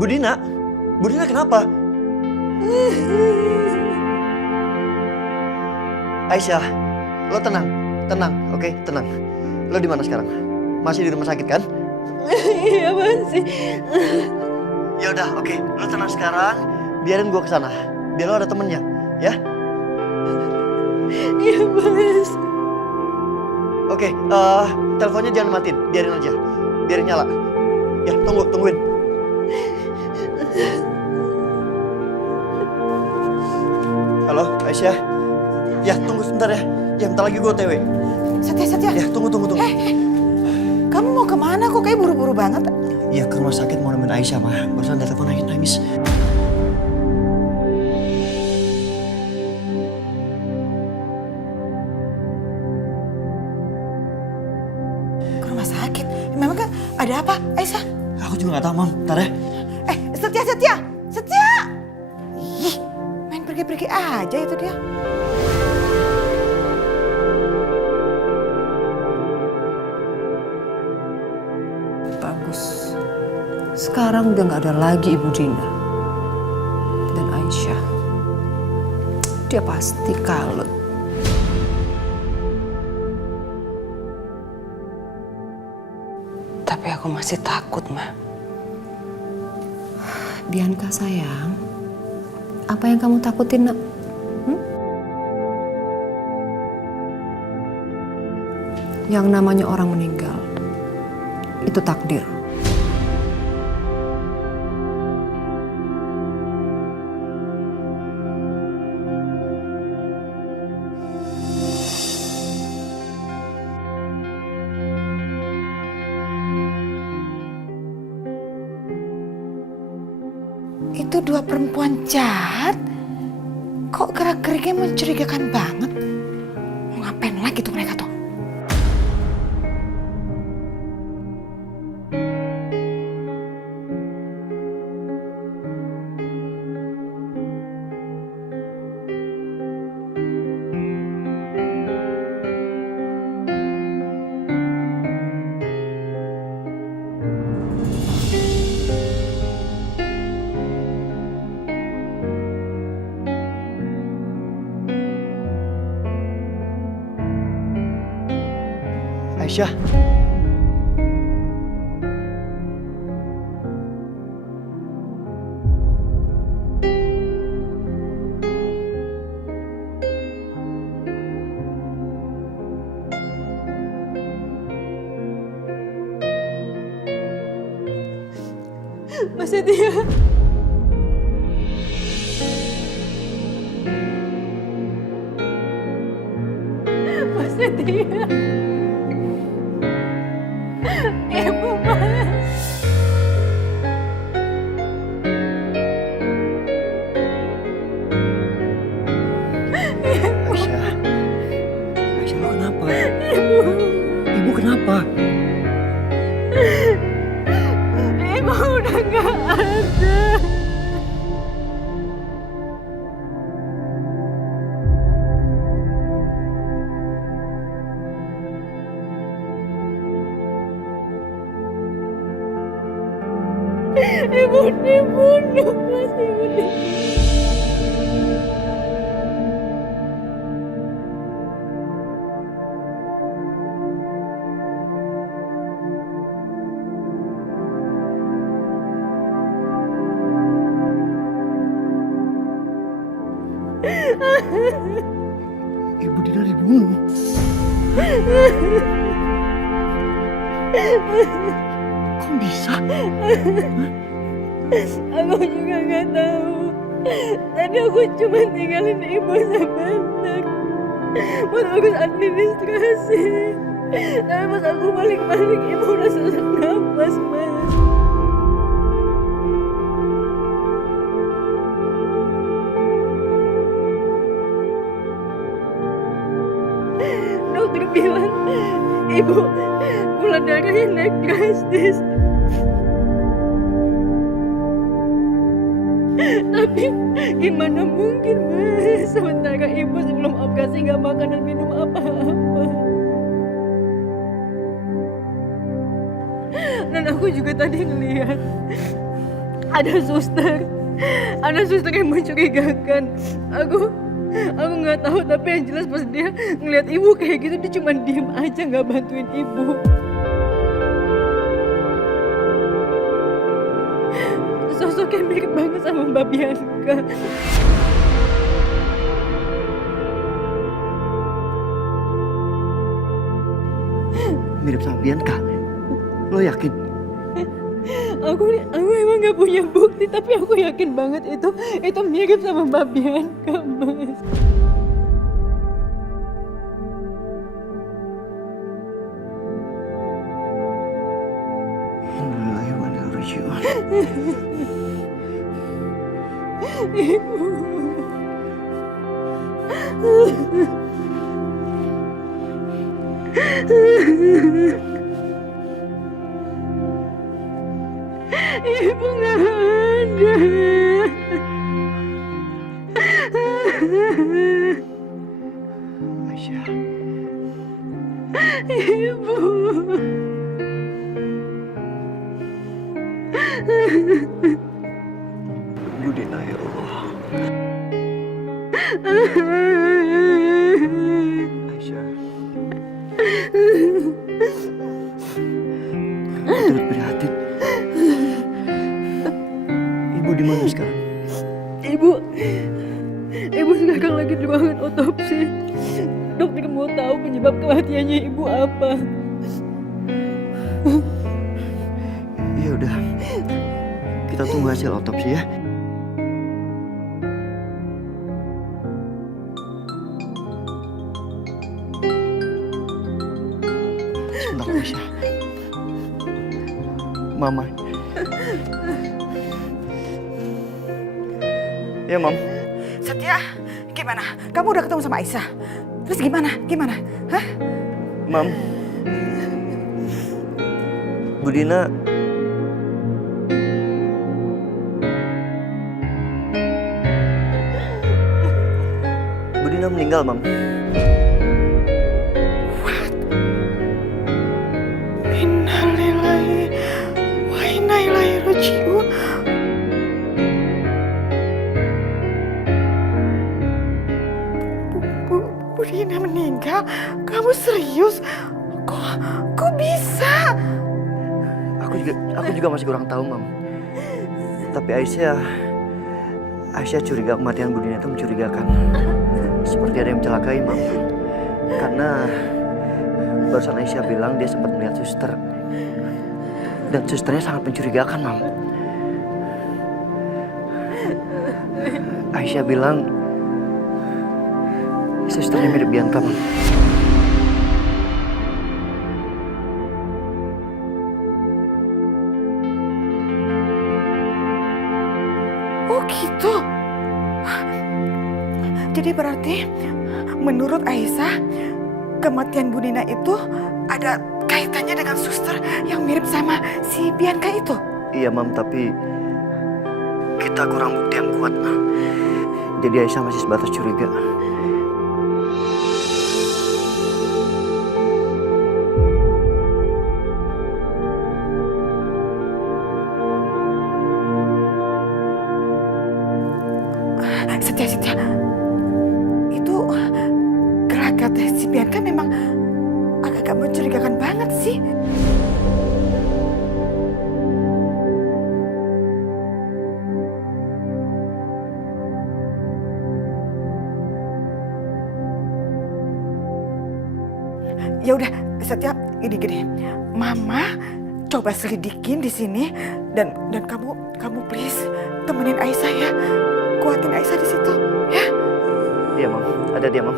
Bu Dina kenapa? Aisyah, lo tenang, oke, tenang. Lo di mana sekarang? Masih di rumah sakit kan? Iya masih. Ya udah, oke, lo tenang sekarang. Biarin gue kesana, biar lo ada temennya, ya? Iya Mas. Oke, teleponnya jangan matiin, biarin aja, biarin nyala. Ya, tungguin. Halo, Aisyah. Ya, tunggu sebentar ya. Ya, bentar lagi gue OTW. Setia. Ya, tunggu. Kamu mau kemana kok kayak buru-buru banget? Ya, ke rumah sakit mau nemenin Aisyah, mah. Barusan ada telepon nangis. Ke rumah sakit? Memang kan ada apa, Aisyah? Aku juga nggak tahu, Mam. Ntar ya. Setia! Ih, main pergi-pergi aja itu dia. Bagus. Sekarang udah nggak ada lagi Ibu Dina. Dan Aisyah. Dia pasti kalut. Tapi aku masih takut, Ma. Bianca sayang, apa yang kamu takutin, Nak? Yang namanya orang meninggal, itu takdir. Itu dua perempuan jahat. Kok gerak-geriknya mencurigakan banget? Mau ngapain lagi tuh mereka tuh? Aisyah. Mas Setia. Mas Setia. Ibu, Mas. Aisyah. Aisyah, lo kenapa? Ibu kenapa? Ibu udah gak ada. Ibu dibunuh, Mas. Ibu dibunuh. Ibu Dina dibunuh. Kok bisa? Aku juga gak tahu. Tadi aku cuma tinggalin ibu sebentar buat urus administrasi. Tapi pas aku balik-balik ibu udah sesak nafas, Mas. Dokter bilang ibu gula darahnya naik drastis. Tapi gimana mungkin, Mas? Sementara ibu sebelum operasi gak makan dan minum apa-apa. Dan aku juga tadi ngeliat ada suster yang mencurigakan. Aku nggak tahu, tapi yang jelas pas dia ngeliat ibu kayak gitu dia cuma diem aja nggak bantuin ibu. Sosoknya mirip banget sama Mbak Bianca. Mirip sama Bianca. Lo yakin? Aku emang nggak punya bukti, tapi aku yakin banget itu mirip sama Mbak Bianca, Mas. Alhamdulillah wa inna ilaihi raji'un. Ibu. Ibu nggak ada. Aisyah. Ibu. Ibu Dina, ya Allah. Aisyah. Aku turut prihatin. Ibu di mana sekarang? Ibu sekarang lagi di ruangan otopsi. Dokter mau tahu penyebab kematiannya ibu apa. Ya udah. Kita tunggu hasil otopsi ya. Sebentar, Aisyah. Mama. Iya, Mam. Setia, gimana? Kamu udah ketemu sama Aisyah? Terus gimana? Gimana? Hah? Mam. Bu Dina meninggal, Mam. Innalillahi wa inna ilaihi raji'un. Bu Dina meninggal? Kamu serius? Kok bisa? Aku juga masih kurang tahu, Mam. Tapi Aisyah curiga kematian Bu Dina itu mencurigakan. Seperti ada yang mencelakai, Mam. Karena barusan Aisyah bilang dia sempat melihat suster. Dan susternya sangat mencurigakan, Mam. Aisyah bilang susternya mirip Bianca, Mam. Oh gitu. Jadi berarti menurut Aisyah kematian Bu Dina itu ada kaitannya dengan suster yang mirip sama si Bianca itu? Iya, Mam, tapi kita kurang bukti yang kuat. Jadi Aisyah masih sebatas curiga. Setia. Itu gelagat si Bianca memang agak mencurigakan banget sih. Ya udah, Setia, gini. Mama coba selidikin di sini dan kamu please temenin Aisyah ya. Kuatin Aisyah di situ, ya. Iya, Mam. Ada dia, Mam.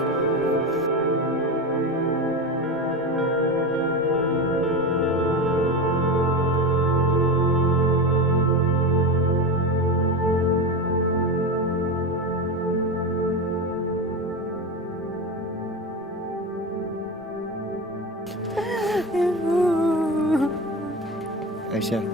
Aisyah.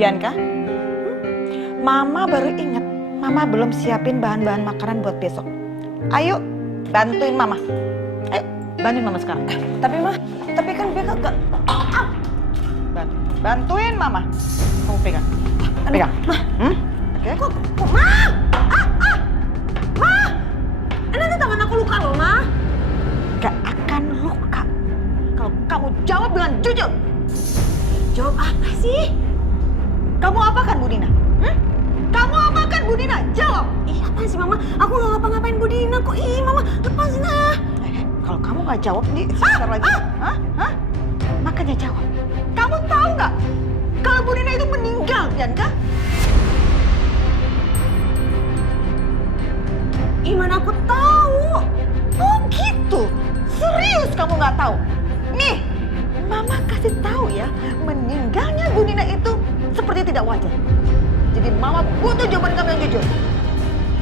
Bianca, Mama baru inget, Mama belum siapin bahan-bahan makanan buat besok. Ayo, bantuin Mama. Ayo, bantuin Mama sekarang. Tapi kan Bianca gak... Bantuin Mama. Kamu pegang. Pegang. Oke. Kok, Ma? Ma! Nanti tangan aku luka loh, Ma. Gak akan luka kalau kamu jawab dengan jujur. Jawab apa sih? Kamu apakan Bu Dina? Kamu apakan Bu Dina? Jawab. Ih, apaan sih, Mama? Aku gak ngapa-ngapain Bu Dina kok. Ih, Mama, lepasin ah. Kalau kamu gak jawab nih, sebentar lagi. Makanya jawab. Kamu tahu nggak kalau Bu Dina itu meninggal, Bianca? Gimana aku tahu? Oh gitu. Serius kamu nggak tahu? Nih, Mama kasih tahu ya, meninggalnya Bu Dina itu seperti tidak wajar. Jadi Mama butuh jawaban kamu yang jujur.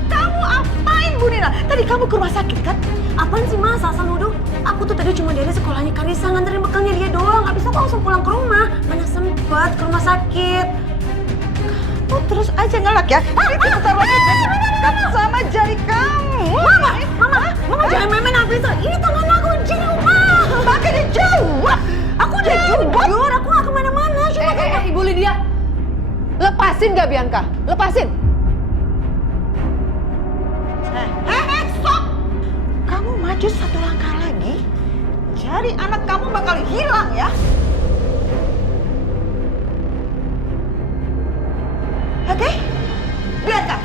Kamu apain Bu Dina? Tadi kamu ke rumah sakit kan? Apaan sih, Mas? Asal nuduh. Aku tuh tadi cuma dari sekolahnya Karisa nganterin bekalnya dia doang. Habis itu aku langsung pulang ke rumah. Mana sempet ke rumah sakit. Oh, terus aja ngelak ya? Itu bentar lagi kan sama jari kamu. Mama jangan main-main apa itu. Ini tangan aku jauh, Ma. Makanya jawab. Aku udah jujur. Aku gak kemana-mana. Cuma Ibu Lydia. Lepasin gak Bianca? Lepasin! Stop! Kamu maju satu langkah lagi, jadi anak kamu bakal hilang ya. Oke? Bianca,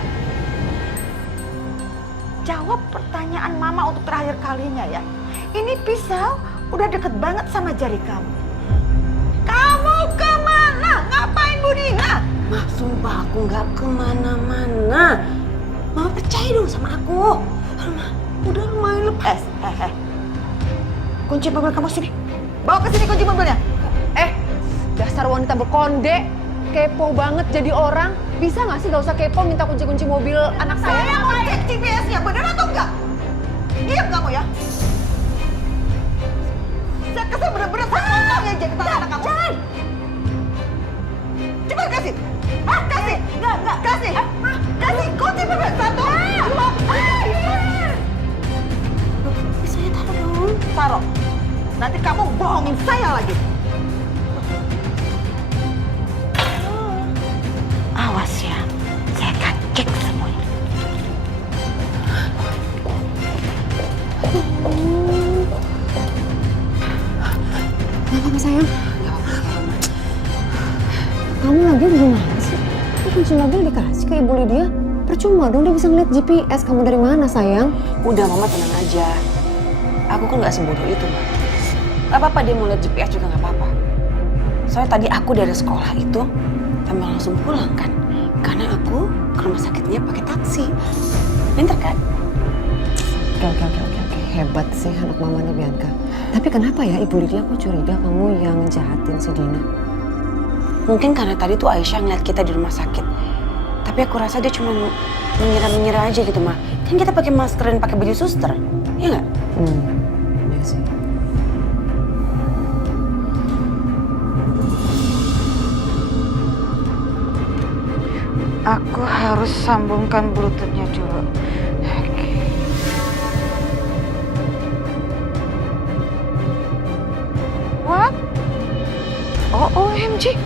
jawab pertanyaan Mama untuk terakhir kalinya ya. Ini pisau udah deket banget sama jari kamu. Kamu kemana? Ngapain Bu Dina? Mah, sumpah aku nggak kemana-mana. Mama percaya dong sama aku. Mah, udah lumayan lepas. Kunci mobil kamu sini. Bawa ke sini kunci mobilnya. Dasar wanita berkonde. Kepo banget jadi orang. Bisa nggak sih nggak usah kepo minta kunci-kunci mobil anak saya? Saya mau cek GPS-nya, bener atau enggak? Diam kamu ya. Saya kesel bener-bener saya yang jadi anak kamu. Jangan. Cepat kasih. Kasih. Enggak. Kasih. Kasih kunci mobil. 1, 2, Saya taruh dong. taruh. Nanti kamu bohongin saya lagi. Awas ya, saya akan cek semuanya. Mama sayang. Kamu lagi gimana sih? Kok kunci mobil dikasih ke Ibu Lydia? Percuma dong dia bisa ngeliat GPS. Kamu dari mana sayang? Udah Mama tenang aja. Aku kan nggak sebodoh itu Mah. Gak apa-apa dia mau lihat GPS juga nggak apa-apa. Soalnya tadi aku dari sekolah itu emang langsung pulang kan. Karena aku ke rumah sakitnya pakai taksi. Pinter kan? Oke. Hebat sih anak mamanya Bianca. Tapi kenapa ya Ibu Lydia aku curiga kamu yang jahatin si Dina? Mungkin karena tadi tuh Aisyah ngeliat kita di rumah sakit. Tapi aku rasa dia cuma mengira-mengira aja gitu Mah. Kan kita pakai masker dan pakai baju suster. Iya nggak? Iya sih. Aku harus sambungkan bluetoothnya dulu. Oke. What? OMG.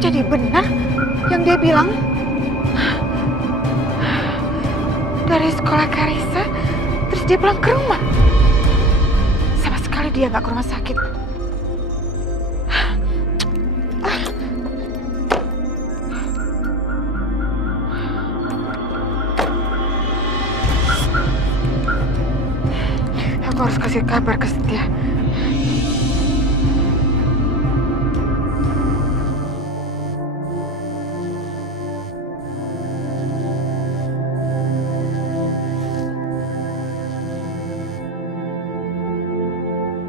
Jadi benar yang dia bilang? Dari sekolah Karissa, terus dia pulang ke rumah. Sama sekali dia nggak ke rumah sakit. Aku harus kasih kabar ke Setia.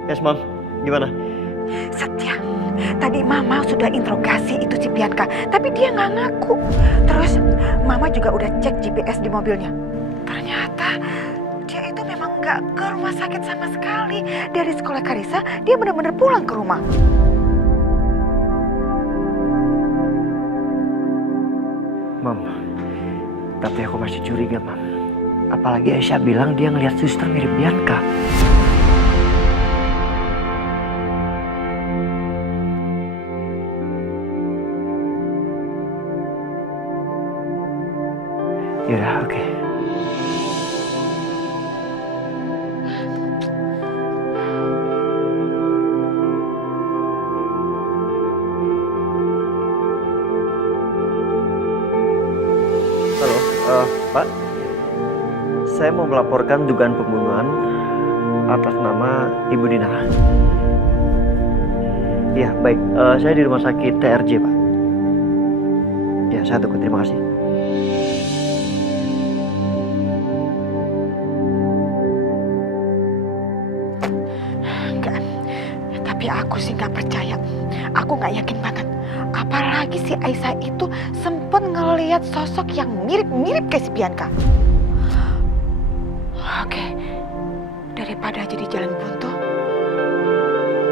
Yes, Mom. Gimana? Setia, tadi Mama sudah interogasi itu si Bianca, tapi dia nggak ngaku. Terus Mama juga udah cek GPS di mobilnya. Ternyata dia itu memang nggak ke rumah sakit sama sekali. Dari sekolah Karissa, dia benar-benar pulang ke rumah. Mom, tapi aku masih curiga, Mom. Apalagi Aisyah bilang dia ngelihat suster mirip Bianca. Yaudah, oke. Halo, Pak. Saya mau melaporkan dugaan pembunuhan atas nama Ibu Dina. Iya, baik. Saya di rumah sakit TRJ, Pak. Ya, saya tunggu. Terima kasih. Tapi aku sih nggak percaya. Aku nggak yakin banget. Apalagi si Aisyah itu sempet ngelihat sosok yang mirip-mirip kayak si Bianca. Oke, daripada jadi jalan buntu,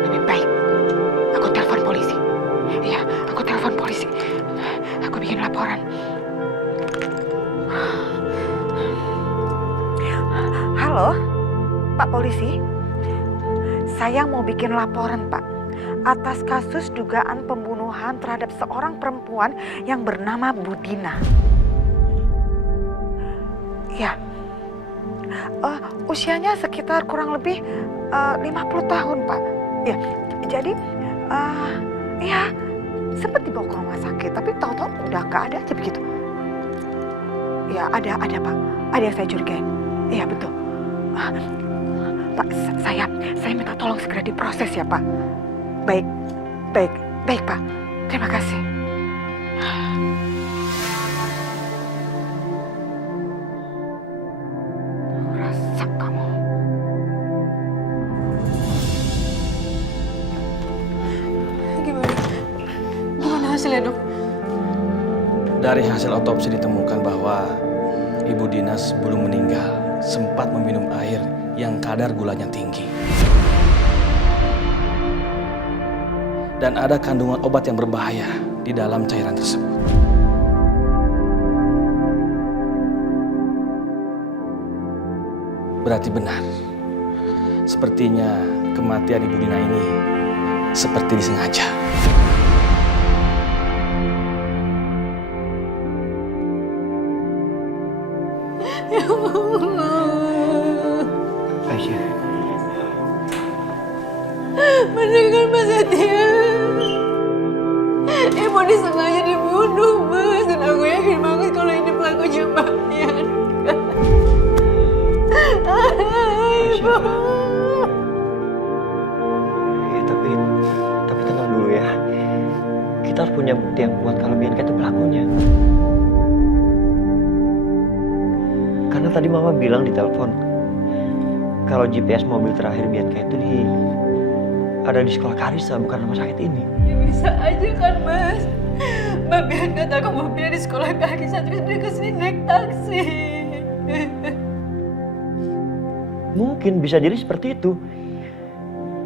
lebih baik aku telepon polisi. Iya, aku telepon polisi. Aku bikin laporan. Halo, Pak Polisi. Saya mau bikin laporan, Pak, atas kasus dugaan pembunuhan asuhan terhadap seorang perempuan yang bernama Budina. Ya, usianya sekitar kurang lebih 50 tahun, Pak. Ya, jadi ya sempat dibawa ke rumah sakit, tapi tahu-tahu udah nggak ada aja begitu. Ya, ada Pak. Ada yang saya curigain. Iya, betul. Pak, saya minta tolong segera diproses ya, Pak. Baik, Pak. Terima kasih. Rasa kamu. Gimana hasilnya, Dok? Dari hasil otopsi ditemukan bahwa Ibu Dina sebelum meninggal sempat meminum air yang kadar gulanya tinggi. Dan ada kandungan obat yang berbahaya di dalam cairan tersebut. Berarti benar. Sepertinya kematian Ibu Dina ini seperti disengaja. Aisyah. Bener kan Mas Setia? Ibu disengaja dibunuh, Mas. Dan aku yakin banget kalau ini pelakunya Mbak Bianca. Ibu. Ya, tapi tenang dulu ya. Kita harus punya bukti yang kuat kalau Bianca itu pelakunya. Karena tadi Mama bilang di telepon kalau GPS mobil terakhir Bianca itu ada di sekolah Karissa, bukan rumah sakit ini. Ya bisa aja kan, Mas. Mbak Bianca tahu mobilnya di sekolah Karissa terus dia kesini naik taksi. Mungkin bisa jadi seperti itu.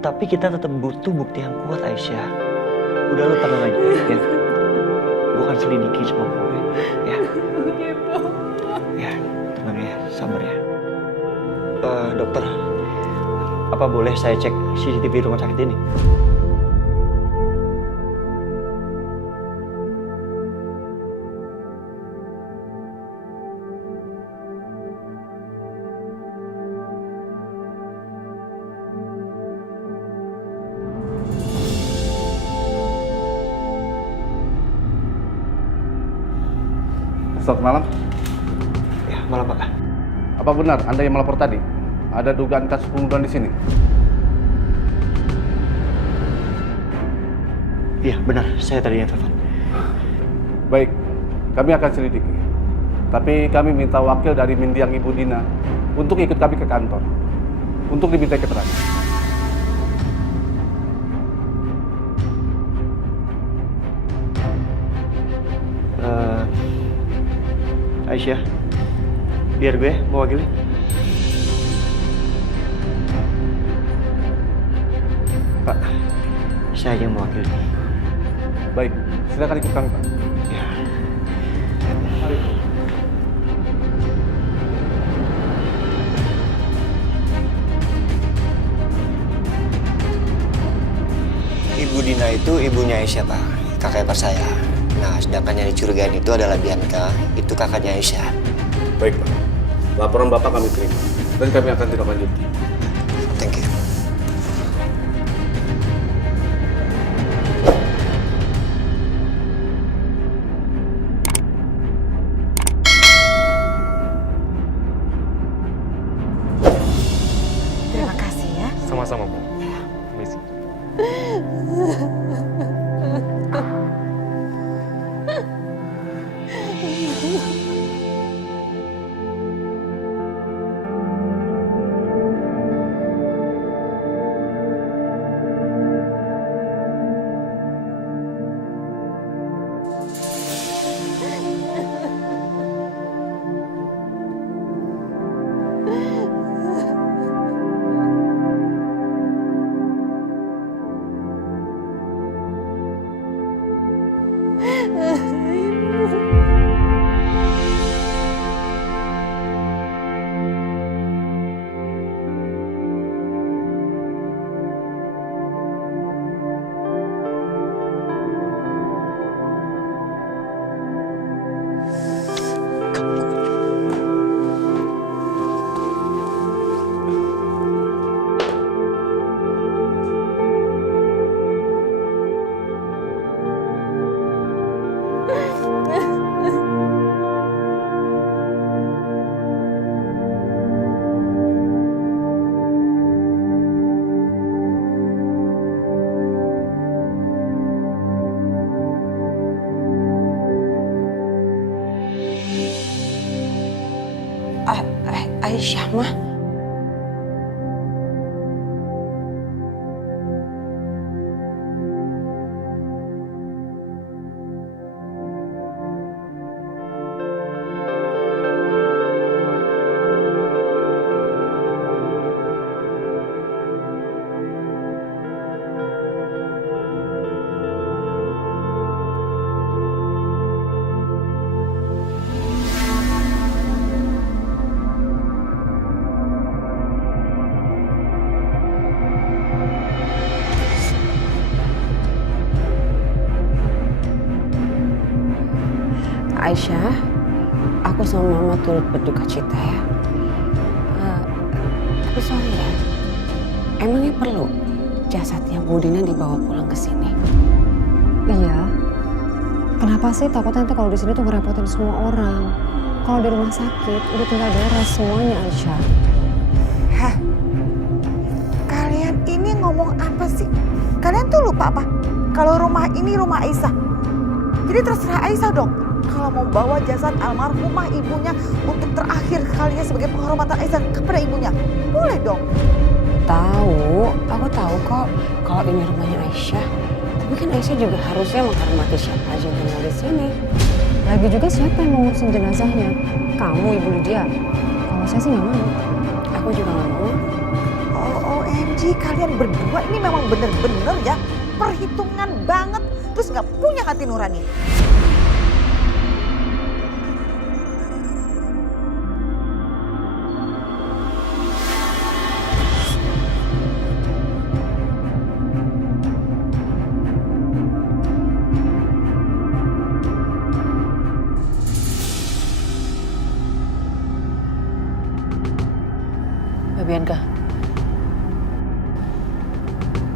Tapi kita tetap butuh bukti yang kuat, Aisyah. Udah lu tenang aja ya. Gue akan selidiki semua gue. Ya. Ya, tenang ya, sabar ya. Dokter, apa boleh saya cek CCTV rumah sakit ini? Selamat malam. Ya, malam Pak. Apa benar Anda yang melapor tadi? Ada dugaan kasus pembunuhan di sini? Iya, benar. Saya tadi yang telepon. Baik, kami akan selidiki. Tapi kami minta wakil dari mendiang Ibu Dina untuk ikut kami ke kantor. Untuk diminta keterangan. Aisyah, biar gue mewakili. Pak, saya yang mewakili. Baik, silakan ikut kami, Pak. Ya. Mari. Ibu Dina itu ibunya Aisyah, Pak. Kakak ipar saya. Nah, sedangkan yang dicurigain itu adalah Bianca. Itu kakaknya Aisyah. Baik, Pak. Laporan Bapak kami terima. Dan kami akan tindak lanjuti. Thank you. Terima kasih ya. Sama-sama, Bu. Permisi. Aisyah, mah. Aisyah, aku sama Mama turut berduka cita ya. Tapi sorry ya, emangnya perlu jasadnya Bu Dina dibawa pulang ke sini? Iya. Kenapa sih takutnya nanti kalau di sini tuh ngerepotin semua orang? Kalau di rumah sakit udah tinggal beres semuanya, Aisyah. Hah? Kalian ini ngomong apa sih? Kalian tuh lupa apa? Kalau rumah ini rumah Aisyah. Jadi terserah Aisyah dong. Kalau mau bawa jasad almarhumah ibunya untuk terakhir kalinya sebagai penghormatan Aisyah kepada ibunya. Boleh dong. Aku tahu kok kalau ini rumahnya Aisyah. Tapi kan Aisyah juga harusnya menghormati siapa aja yang tinggal di sini. Lagi juga siapa yang mau ngurusin jenazahnya? Kamu, Ibu Lydia. Kalau saya sih nggak mau. Aku juga nggak mau. OMG, kalian berdua ini memang bener-bener ya perhitungan banget. Terus nggak punya hati nurani. Bianca,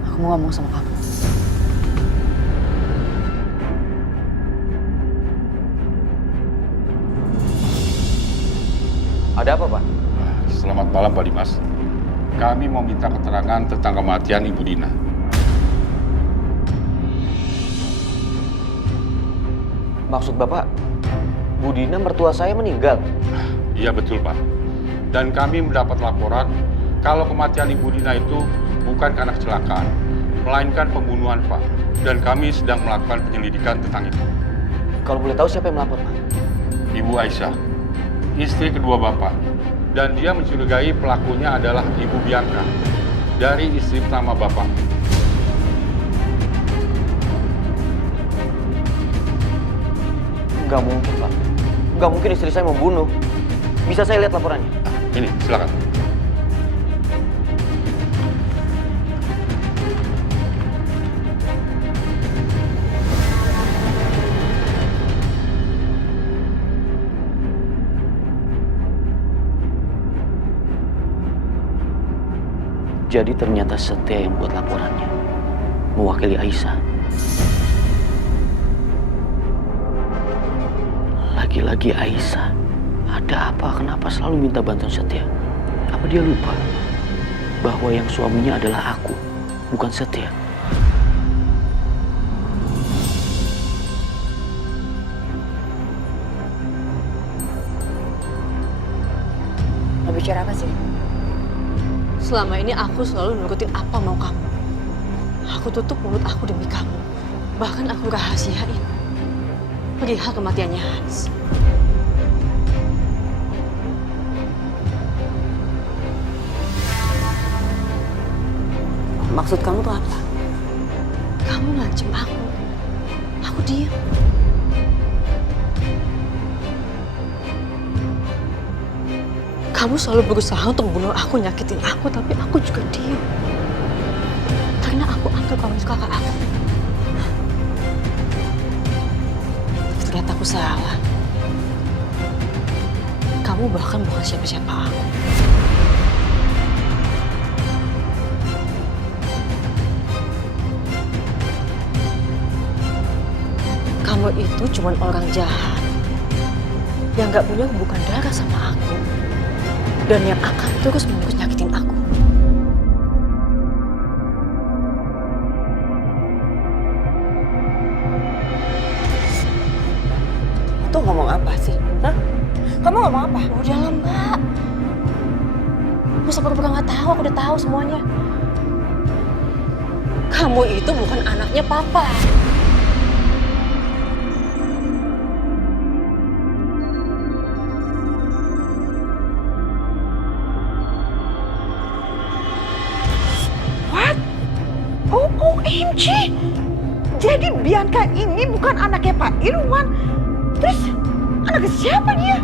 aku mau ngomong sama kamu. Ada apa, Pak? Selamat malam, Pak Dimas. Kami mau minta keterangan tentang kematian Ibu Dina. Maksud Bapak, Bu Dina mertua saya meninggal? Iya, betul, Pak. Dan kami mendapat laporan kalau kematian Ibu Dina itu bukan karena kecelakaan, melainkan pembunuhan, Pak. Dan kami sedang melakukan penyelidikan tentang itu. Kalau boleh tahu siapa yang melapor, Pak? Ibu Aisyah, istri kedua Bapak. Dan dia mencurigai pelakunya adalah Ibu Bianca, dari istri pertama Bapak. Nggak mungkin, Pak. Nggak mungkin istri saya membunuh. Bisa saya lihat laporannya? Ini, silakan. Jadi ternyata Setia yang buat laporannya, mewakili Aisyah. Lagi-lagi Aisyah. Ada apa? Kenapa selalu minta bantuan Setia? Apa dia lupa bahwa yang suaminya adalah aku, bukan Setia? Mau bicara apa sih? Selama ini aku selalu nurutin apa mau kamu. Aku tutup mulut aku demi kamu. Bahkan aku rahasiain perihal kematiannya Hans. Maksud kamu tuh apa? Kamu ngancem aku. Aku diam. Kamu selalu berusaha untuk membunuh aku, nyakitin aku, tapi aku juga diam. Karena aku anggap kamu itu kakak aku. Ternyata aku salah. Kamu bahkan bukan siapa-siapa aku. Kamu itu cuma orang jahat yang gak punya hubungan darah sama aku dan yang akan terus-menerus nyakitin aku. Itu ngomong apa sih? Hah? Kamu ngomong apa? Udahlah, Mbak. usah pura-pura nggak tahu, aku udah tahu semuanya. Kamu itu bukan anaknya papa. What? OMG! Jadi Bianca ini bukan anaknya Pak Irwan. Terus anaknya siapa dia?